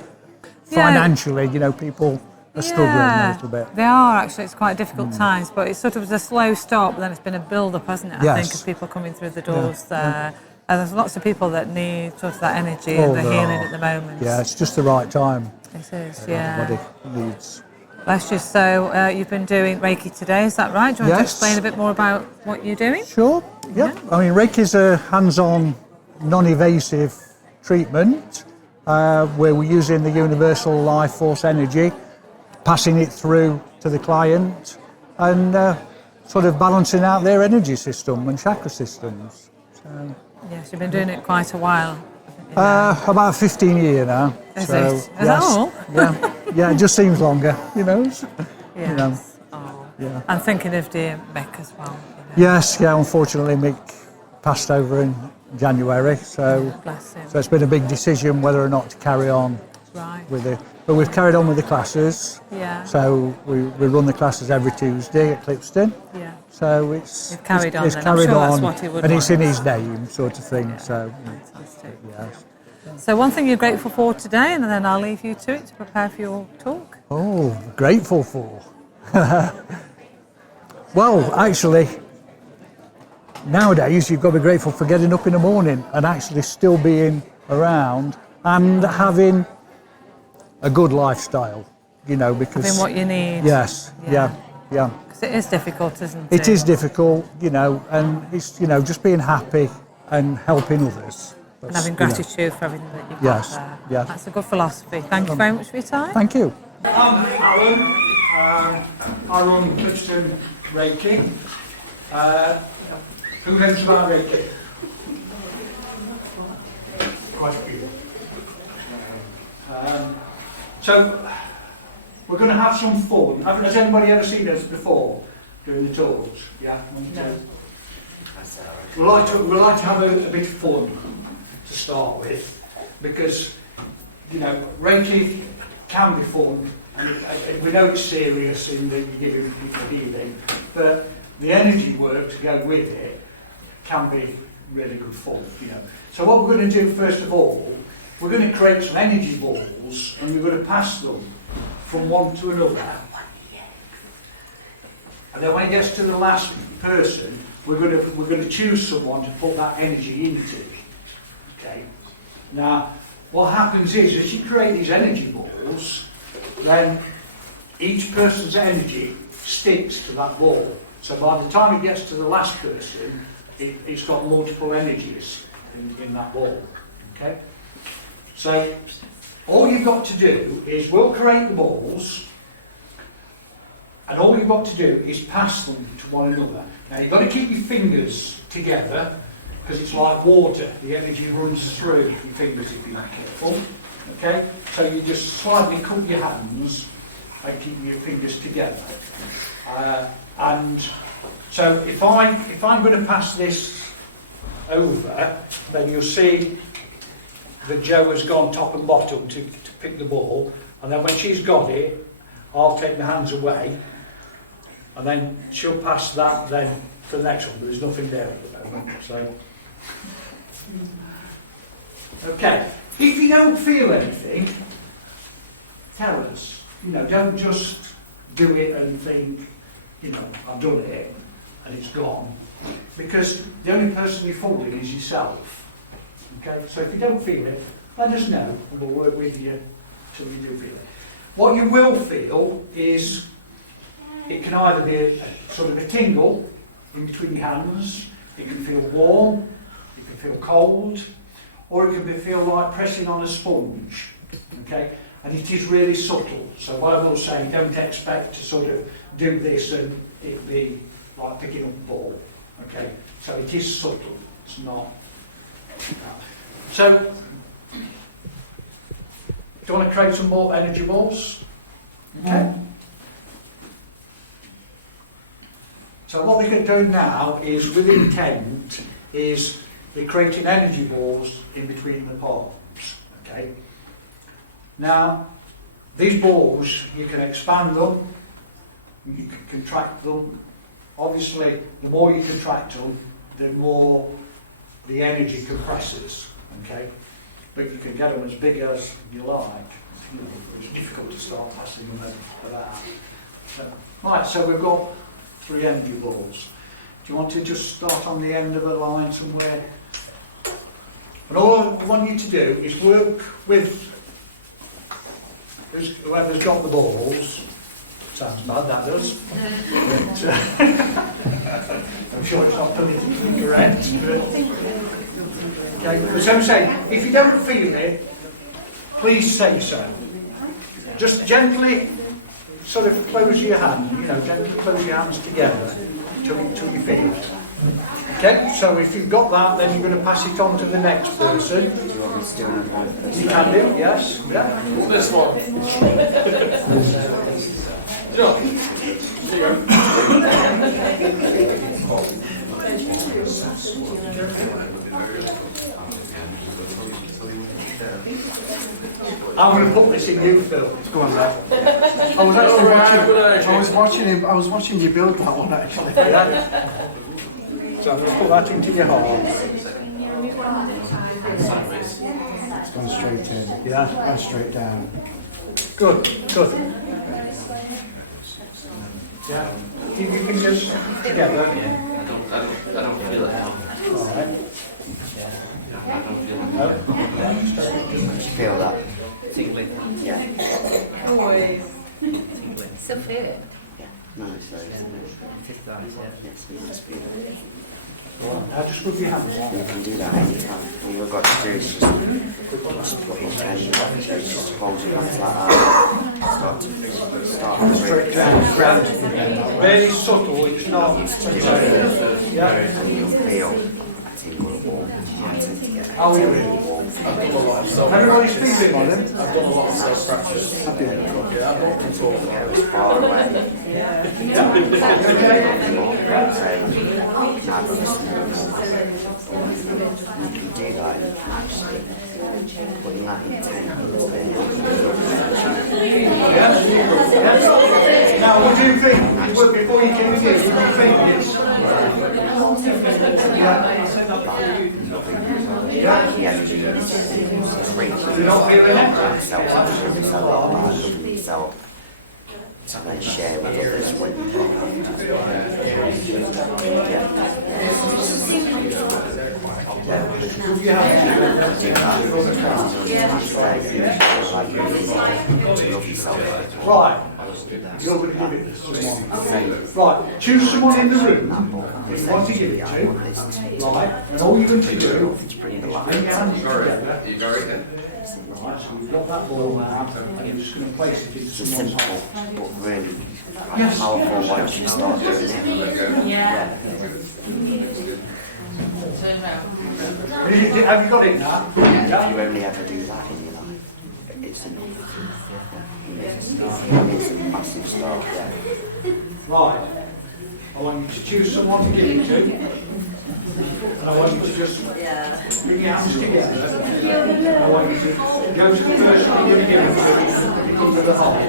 financially, people are struggling a little bit. They are, actually. It's quite difficult times, but it's sort of a slow start, but then it's been a build-up, hasn't it? I think, of people coming through the doors there. And there's lots of people that need sort of that energy and the healing at the moment. Yeah, it's just the right time. It is, yeah. Everybody needs. Bless you. So you've been doing Reiki today, is that right? Do you want to explain a bit more about what you're doing? Sure, yeah. I mean, Reiki is a hands-on, non-invasive treatment where we're using the universal life force energy, passing it through to the client and sort of balancing out their energy system and chakra systems. So, yes, you've been doing it quite a while. about 15 years now. Is so, it? Is that all? Yeah, it just seems longer, Yes. Oh. Yeah. I'm thinking of dear Mick as well. Yes, unfortunately Mick passed over in January, so Bless him. so it's been a big decision whether or not to carry on Right. with but we've carried on with the classes. Yeah. So we run the classes every Tuesday at Clipston. Yeah. So it's You've carried on it's then. carried I'm sure on, that's what he would and it's in want. his name, sort of thing. So Fantastic. yes. So one thing you're grateful for today, and then I'll leave you to it to prepare for your talk. Oh, grateful for. Well, actually, nowadays you've got to be grateful for getting up in the morning and actually still being around and having a good lifestyle, you know, because... Having what you need. Yes, yeah. Because it is difficult, isn't it? It is difficult, you know, and it's, you know, just being happy and helping others. And having gratitude for everything that you've Yes, got there. yeah. That's a good philosophy. Thank you very much for your time. Thank you. I'm Alan. I run Clipston Reiki. Who knows about Reiki? Quite a few. So, we're going to have some fun. Has anybody ever seen us before doing the tours? Yeah? No. We like to have a bit of fun to start with, because, you know, Reiki can be fun, and we know it's serious in the giving people healing, but the energy work to go with it can be really good fun, you know. So what we're going to do first of all, we're going to create some energy balls, and we're going to pass them from one to another. And then when it gets to the last person, we're going to choose someone to put that energy into. Okay. Now, what happens is, as you create these energy balls, then each person's energy sticks to that ball. So by the time it gets to the last person, it's got multiple energies in that ball. Okay. So all you've got to do is, we'll create the balls, and all you've got to do is pass them to one another. Now you've got to keep your fingers together, because it's like water. The energy runs through your fingers if you're not careful. Okay? So you just slightly cup your hands and keep your fingers together. And so if I'm going to pass this over, then you'll see that Jo has gone top and bottom to pick the ball, and then when she's got it, I'll take my hands away, and then she'll pass that then to the next one. There's nothing there at the moment. So, okay. If you don't feel anything, tell us. You know, don't just do it and think, you know, I've done it and it's gone. Because the only person you're fooling is yourself. Okay, so if you don't feel it, let us know and we'll work with you till you do feel it. What you will feel is, it can either be a sort of a tingle in between your hands, it can feel warm, it can feel cold, or it can feel like pressing on a sponge. Okay, and it is really subtle. So what I will say, don't expect to sort of do this and it be like picking up a ball. Okay, so it is subtle. It's not. So, do you want to create some more energy balls? Okay. So what we're doing now is, with intent, is we're creating energy balls in between the palms. Okay. Now, these balls, you can expand them, you can contract them. Obviously, the more you contract them, the more the energy compresses. Okay, but you can get them as big as you like. You know, it's difficult to start passing them over that. So, right, so we've got 3 energy balls. Do you want to just start on the end of a line somewhere? And all I want you to do is work with whoever's got the balls. Sounds bad, that does. I'm sure it's not politically correct, but... Okay, but so I'm saying, if you don't feel it, please say so. Just gently sort of close your hand, you know, gently close your hands together till you feel it. Okay, so if you've got that, then you're going to pass it on to the next person. You can do, yes. Yeah. This one. I'm going to put this in you, Phil. Go on, then. I was actually watching. I was watching you build that one actually. Yeah. So I'm going to put that into your heart. It's gone straight in. Yeah. It's gone straight down. Good, good. Yeah. Keep your fingers together. I don't feel it now. All right. I don't feel it. Feel that? Tingling. Yeah. Always. Still feel it? Yeah. No, so Now just rub your hands. you can do that anytime. All you've got to do is just put your hand, just hold your hands like that. Start Straight down, ground. Very subtle, it's not. Yeah. And you'll feel a tingle of warmth. How are you doing? Everybody's feeling on him. I've done a lot of self-practice. Have you? Yeah, I'm not controlling. Far away. You can do that actually. Putting that Now, what do you think? Before you came in here, what do you think it is? You're not feeling it? So then share with others when Right. You're going to give it to someone. Right. Choose someone in the room you want to give it to. Right. And all you're going to do is bring your hands together. Right, so we've got that ball now, and you're just going to place it into someone's hand. but really powerful once you start doing it. Yeah. Have you got it now? If you only ever do that in your life, it's enough. It's a massive start. Right. I want you to choose someone to give it to. And I want you to just bring your hands together. I want you to go to the person you're going to give it to. You come to the heart.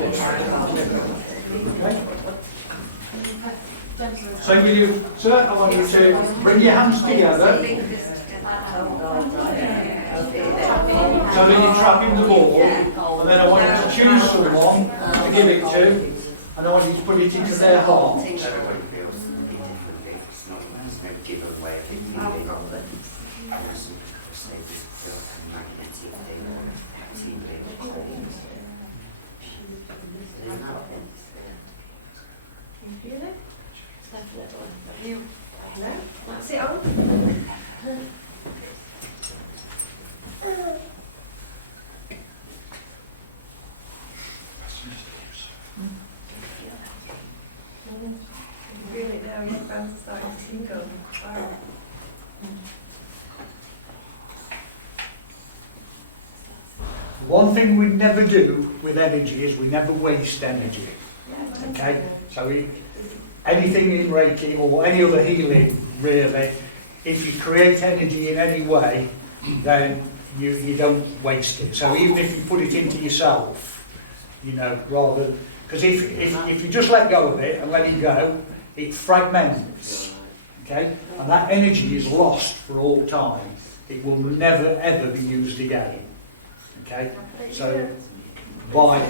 Okay? Same with you, sir. I want you to bring your hands together. So then you're trapping the ball. And then I want you to choose someone to give it to. And I want you to put it into their heart. That's it on. Feel it now, your hands are starting to tingle. Wow. One thing we never do with energy is we never waste energy. Okay? So anything in Reiki or any other healing, really, if you create energy in any way, then you don't waste it. So even if you put it into yourself, you know, rather, because if you just let go of it and let it go, it fragments. Okay? And that energy is lost for all time. It will never ever be used again. Okay? So by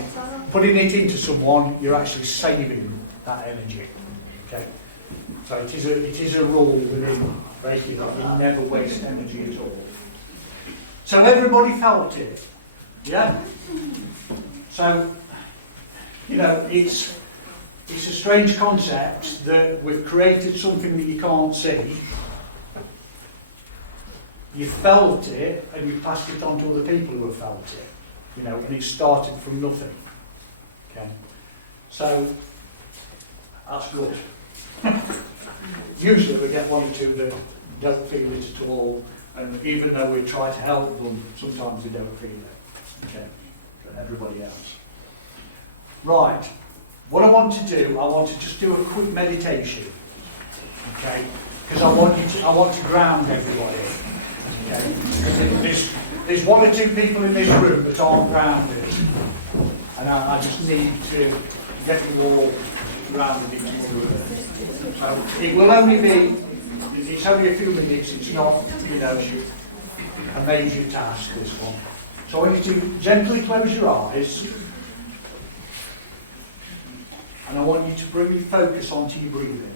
putting it into someone, you're actually saving that energy. Okay? So it is a rule within Reiki that you never waste energy at all. So everybody felt it. Yeah? So, you know, it's a strange concept that we've created something that you can't see. You felt it and you passed it on to other people who have felt it. You know, and it started from nothing. Okay? So that's good. Usually we get one or two that don't feel it at all, and even though we try to help them, sometimes they don't feel it. Okay? But everybody else. Right. What I want to do, I want to just do a quick meditation. Okay? Because I want to ground everybody. Okay? Because there's one or two people in this room that aren't grounded, and I just need to get you all grounded into Mother Earth. So it will only be, it's only a few minutes, it's not, a major task, this one. So I want you to gently close your eyes, and I want you to bring your focus onto your breathing.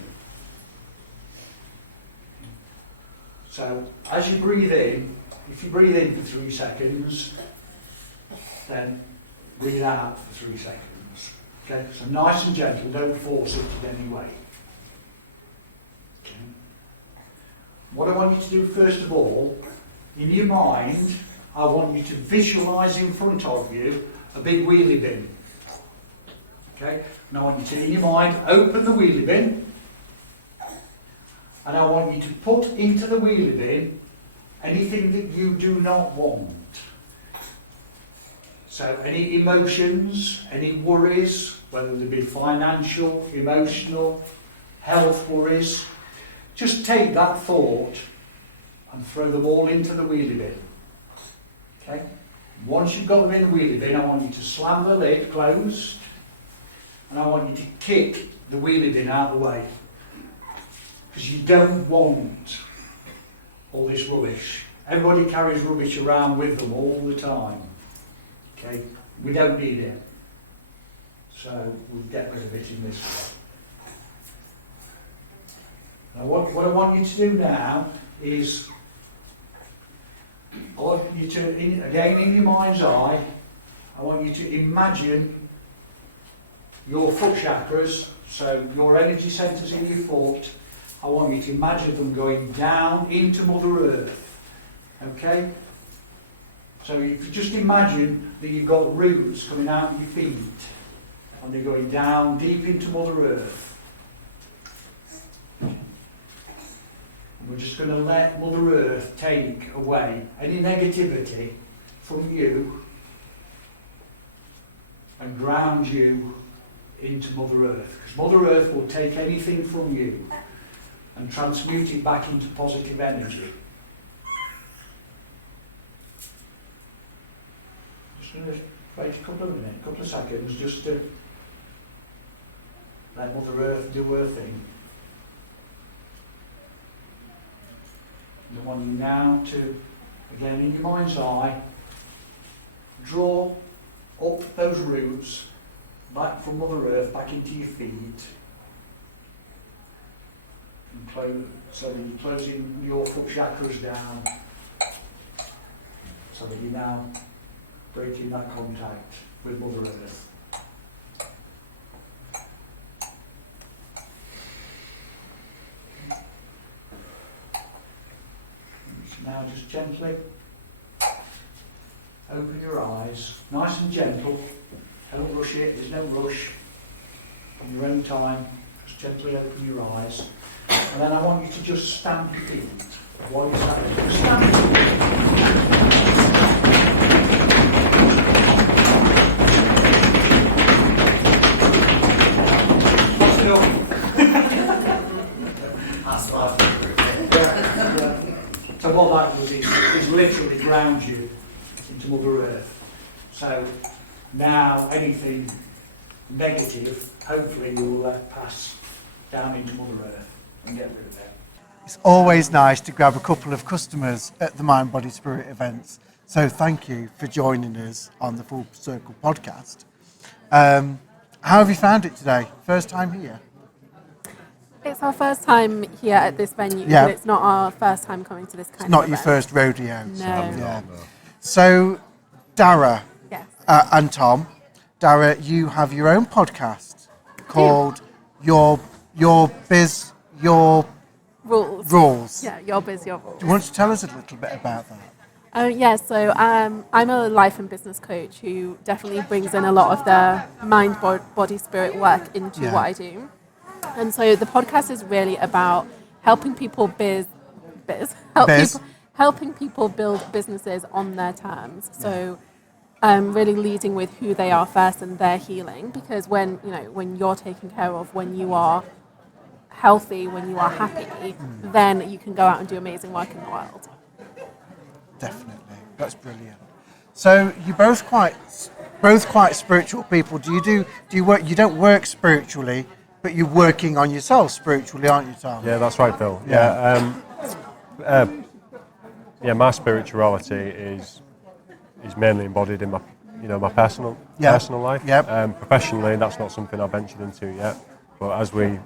So as you breathe in, if you breathe in for 3 seconds, then breathe out for 3 seconds. Okay? So nice and gentle, don't force it in any way. Okay? What I want you to do first of all, in your mind, I want you to visualise in front of you a big wheelie bin. Okay? And I want you to, in your mind, open the wheelie bin, and I want you to put into the wheelie bin anything that you do not want. So any emotions, any worries, whether they be financial, emotional, health worries, just take that thought and throw them all into the wheelie bin. Okay? Once you've got them in the wheelie bin, I want you to slam the lid closed, and I want you to kick the wheelie bin out of the way. Because you don't want all this rubbish. Everybody carries rubbish around with them all the time. Okay? We don't need it. So we'll get rid of it in this way. Now what I want you to do now is, I want you to, again in your mind's eye, I want you to imagine your foot chakras, so your energy centres in your foot, I want you to imagine them going down into Mother Earth. Okay? So you could just imagine that you've got roots coming out of your feet, and they're going down deep into Mother Earth. And we're just going to let Mother Earth take away any negativity from you and ground you into Mother Earth. Because Mother Earth will take anything from you and transmute it back into positive energy. Just going to wait a couple of minutes, couple of seconds, just to let Mother Earth do her thing. And I want you now to, again in your mind's eye, draw up those roots back from Mother Earth, back into your feet. And close, so that you're closing your foot chakras down, so that you're now breaking that contact with Mother Earth. So now just gently open your eyes, nice and gentle, don't rush it, there's no rush, in your own time, just gently open your eyes. And then I want you to just stamp your feet. While you're standing, just stamp your feet. What's it up? So what that does is literally ground you into Mother Earth. So now anything negative, hopefully you will let pass down into Mother Earth and get rid of it. It's always nice to grab a couple of customers at the Mind, Body, Spirit events. So thank you for joining us on the Full Circle podcast. How have you found it today? First time here? It's our first time here at this venue, Yeah. but it's not our first time coming to this kind of Not event. your first rodeo. No. So, yeah. So Dara Yes. and Tom, Dara, you have your own podcast called Your Biz, Your Rules. Yeah, your biz, your rules. Do you want to tell us a little bit about that? Yeah, so I'm a life and business coach who definitely brings in a lot of the mind, body, spirit work into Yeah. what I do. And so the podcast is really about helping people helping people build businesses on their terms. So really leading with who they are first and their healing, because when you're taken care of, when you are healthy, when you are happy, then you can go out and do amazing work in the world. Definitely. That's brilliant. So you're both quite spiritual people. Do you work? You don't work spiritually, but you're working on yourself spiritually, aren't you, Tom? Yeah, that's right, Phil. My spirituality is mainly embodied in my personal life. Yep. Professionally, that's not something I've ventured into yet. But as we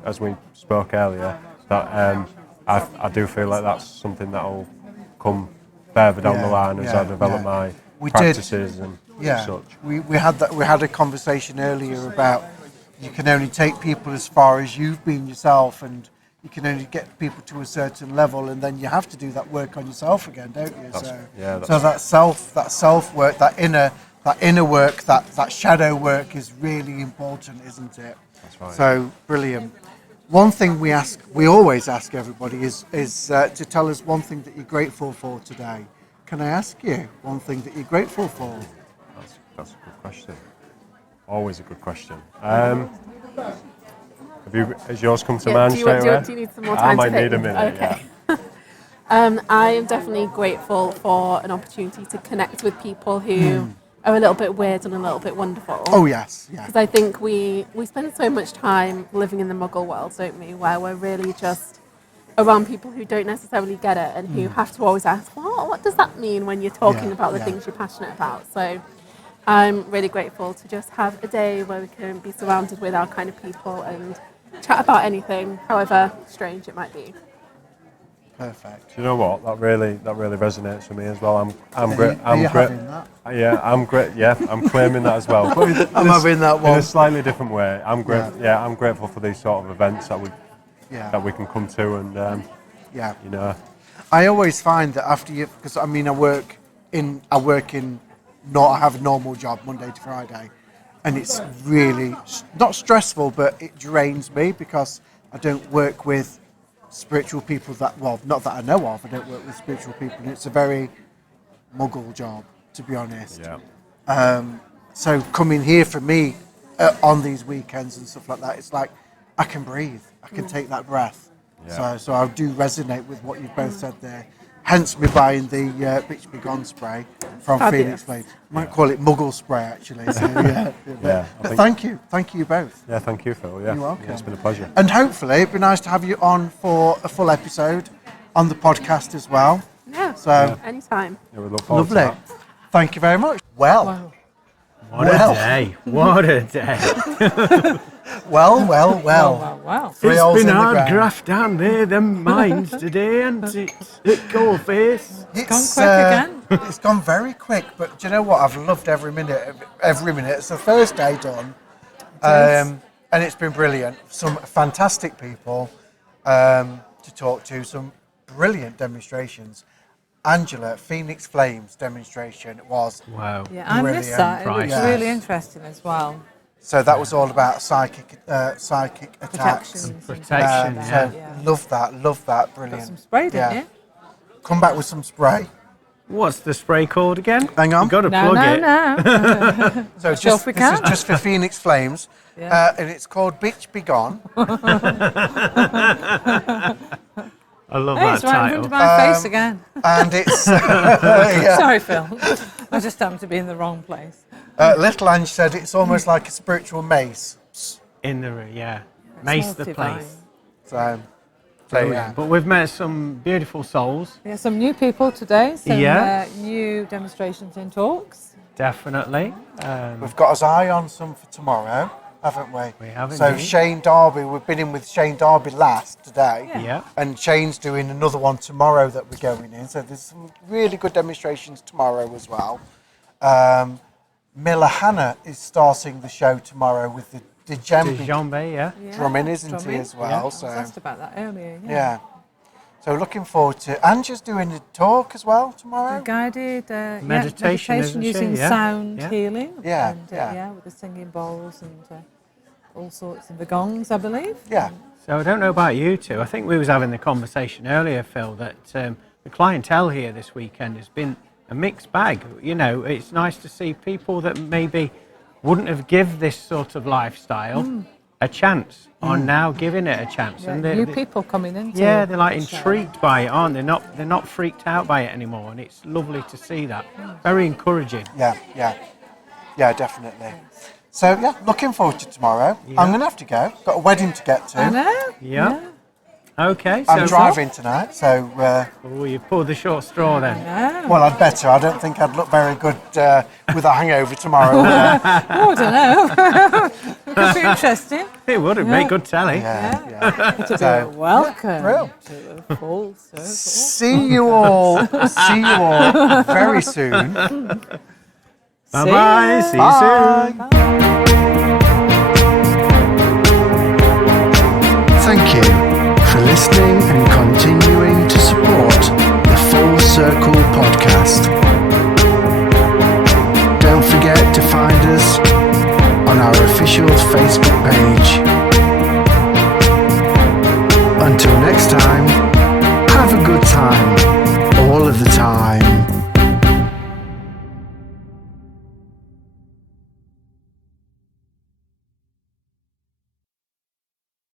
spoke earlier, that I do feel like that's something that will come further down the line as I develop my practices and such. We had a conversation earlier about you can only take people as far as you've been yourself, and you can only get people to a certain level, and then you have to do that work on yourself again, don't you? So that self work, that inner work, that shadow work is really important, isn't it? That's right. So brilliant. One thing we always ask everybody is to tell us one thing that you're grateful for today. Can I ask you one thing that you're grateful for? That's a good question. Always a good question. Has yours come to mind straight away? Do you need some more time? I might need a minute. Okay. I am definitely grateful for an opportunity to connect with people who are a little bit weird and a little bit wonderful. Oh yes, yeah. Because I think we spend so much time living in the Muggle world, don't we? Where we're really just around people who don't necessarily get it and who have to always ask, well, what does that mean when you're talking about the things you're passionate about? So I'm really grateful to just have a day where we can be surrounded with our kind of people and chat about anything, however strange it might be. Perfect. Do you know what? That really resonates with me as well. I'm claiming that as well. I'm having that one in a slightly different way. I'm grateful for these sort of events that we can come to and I always find that after you, because I have a normal job Monday to Friday, and it's really not stressful, but it drains me because I don't work with spiritual people not that I know of. I don't work with spiritual people, and it's a very Muggle job, to be honest. So coming here for me on these weekends and stuff like that, it's like I can breathe, I can take that breath. So I do resonate with what you've both said there. Hence me buying the Bitch Be Gone spray from Phoenix Flame. Might call it Muggle spray actually. So but thank you both. Yeah, thank you, Phil. Yeah, you're welcome. Yeah, it's been a pleasure. And hopefully it'd be nice to have you on for a full episode on the podcast as well. Yeah. So anytime. Yeah, we look forward to lovely. that. Thank you very much. Well. What a day. What a day. Well. It's been hard graft down there, them mines today, and it's at Coalface. It's gone quick again. It's gone very quick, but do you know what? I've loved every minute. It's the first day done, and it's been brilliant. Some fantastic people to talk to, some brilliant demonstrations. Angela, Phoenix Flames demonstration was brilliant. Yeah, I missed that. It was really interesting as well. So that was all about psychic attacks. And protection. Love that, brilliant. Got some spray, didn't you? Come back with some spray. What's the spray called again? Hang on. You've got to plug it. No. So this is just for Phoenix Flames, and it's called Bitch Be Gone. I love that it's right title. in front of my face again. And it's... Sorry, Phil. I just happened to be in the wrong place. Little Ange said it's almost like a spiritual mace. In the room, mace the place. So But we've met some beautiful souls. Yeah, some new people today, some new demonstrations and talks. Definitely. We've got his eye on some for tomorrow, haven't we? We have So indeed. Shane Darby, we've been in with Shane Darby last today. Yeah. And Shane's doing another one tomorrow that we're going in. So there's some really good demonstrations tomorrow as well. Miller Hannah is starting the show tomorrow with the djembe drumming, isn't he, as well? Yeah, so I was asked about that earlier. yeah. So looking forward to Angie's doing a talk as well tomorrow. A guided meditation using sound healing. Yeah, and, with the singing bowls and all sorts of the gongs, I believe. Yeah. So I don't know about you two. I think we was having the conversation earlier, Phil, that the clientele here this weekend has been a mixed bag. You know, it's nice to see people that maybe wouldn't have give this sort of lifestyle a chance are now giving it a chance. Yeah, And new people coming into yeah, it. they're like intrigued by it, aren't they? They're not freaked out by it anymore, and it's lovely to see that. Very encouraging. Yeah, definitely. So yeah, looking forward to tomorrow. Yeah. I'm going to have to go. Got a wedding to get to. I know. Yeah. Okay. I'm driving tonight, so. Oh, you pulled the short straw then. Well, I'd better. I don't think I'd look very good with a hangover tomorrow. Oh, I don't know. Could be interesting. It would. It'd make good telly. So, welcome real. to the full circle. See you all very soon. Bye-bye. See you soon. Thank you for listening and continuing to support the Full Circle podcast. Don't forget to find us on our official Facebook page. Until next time.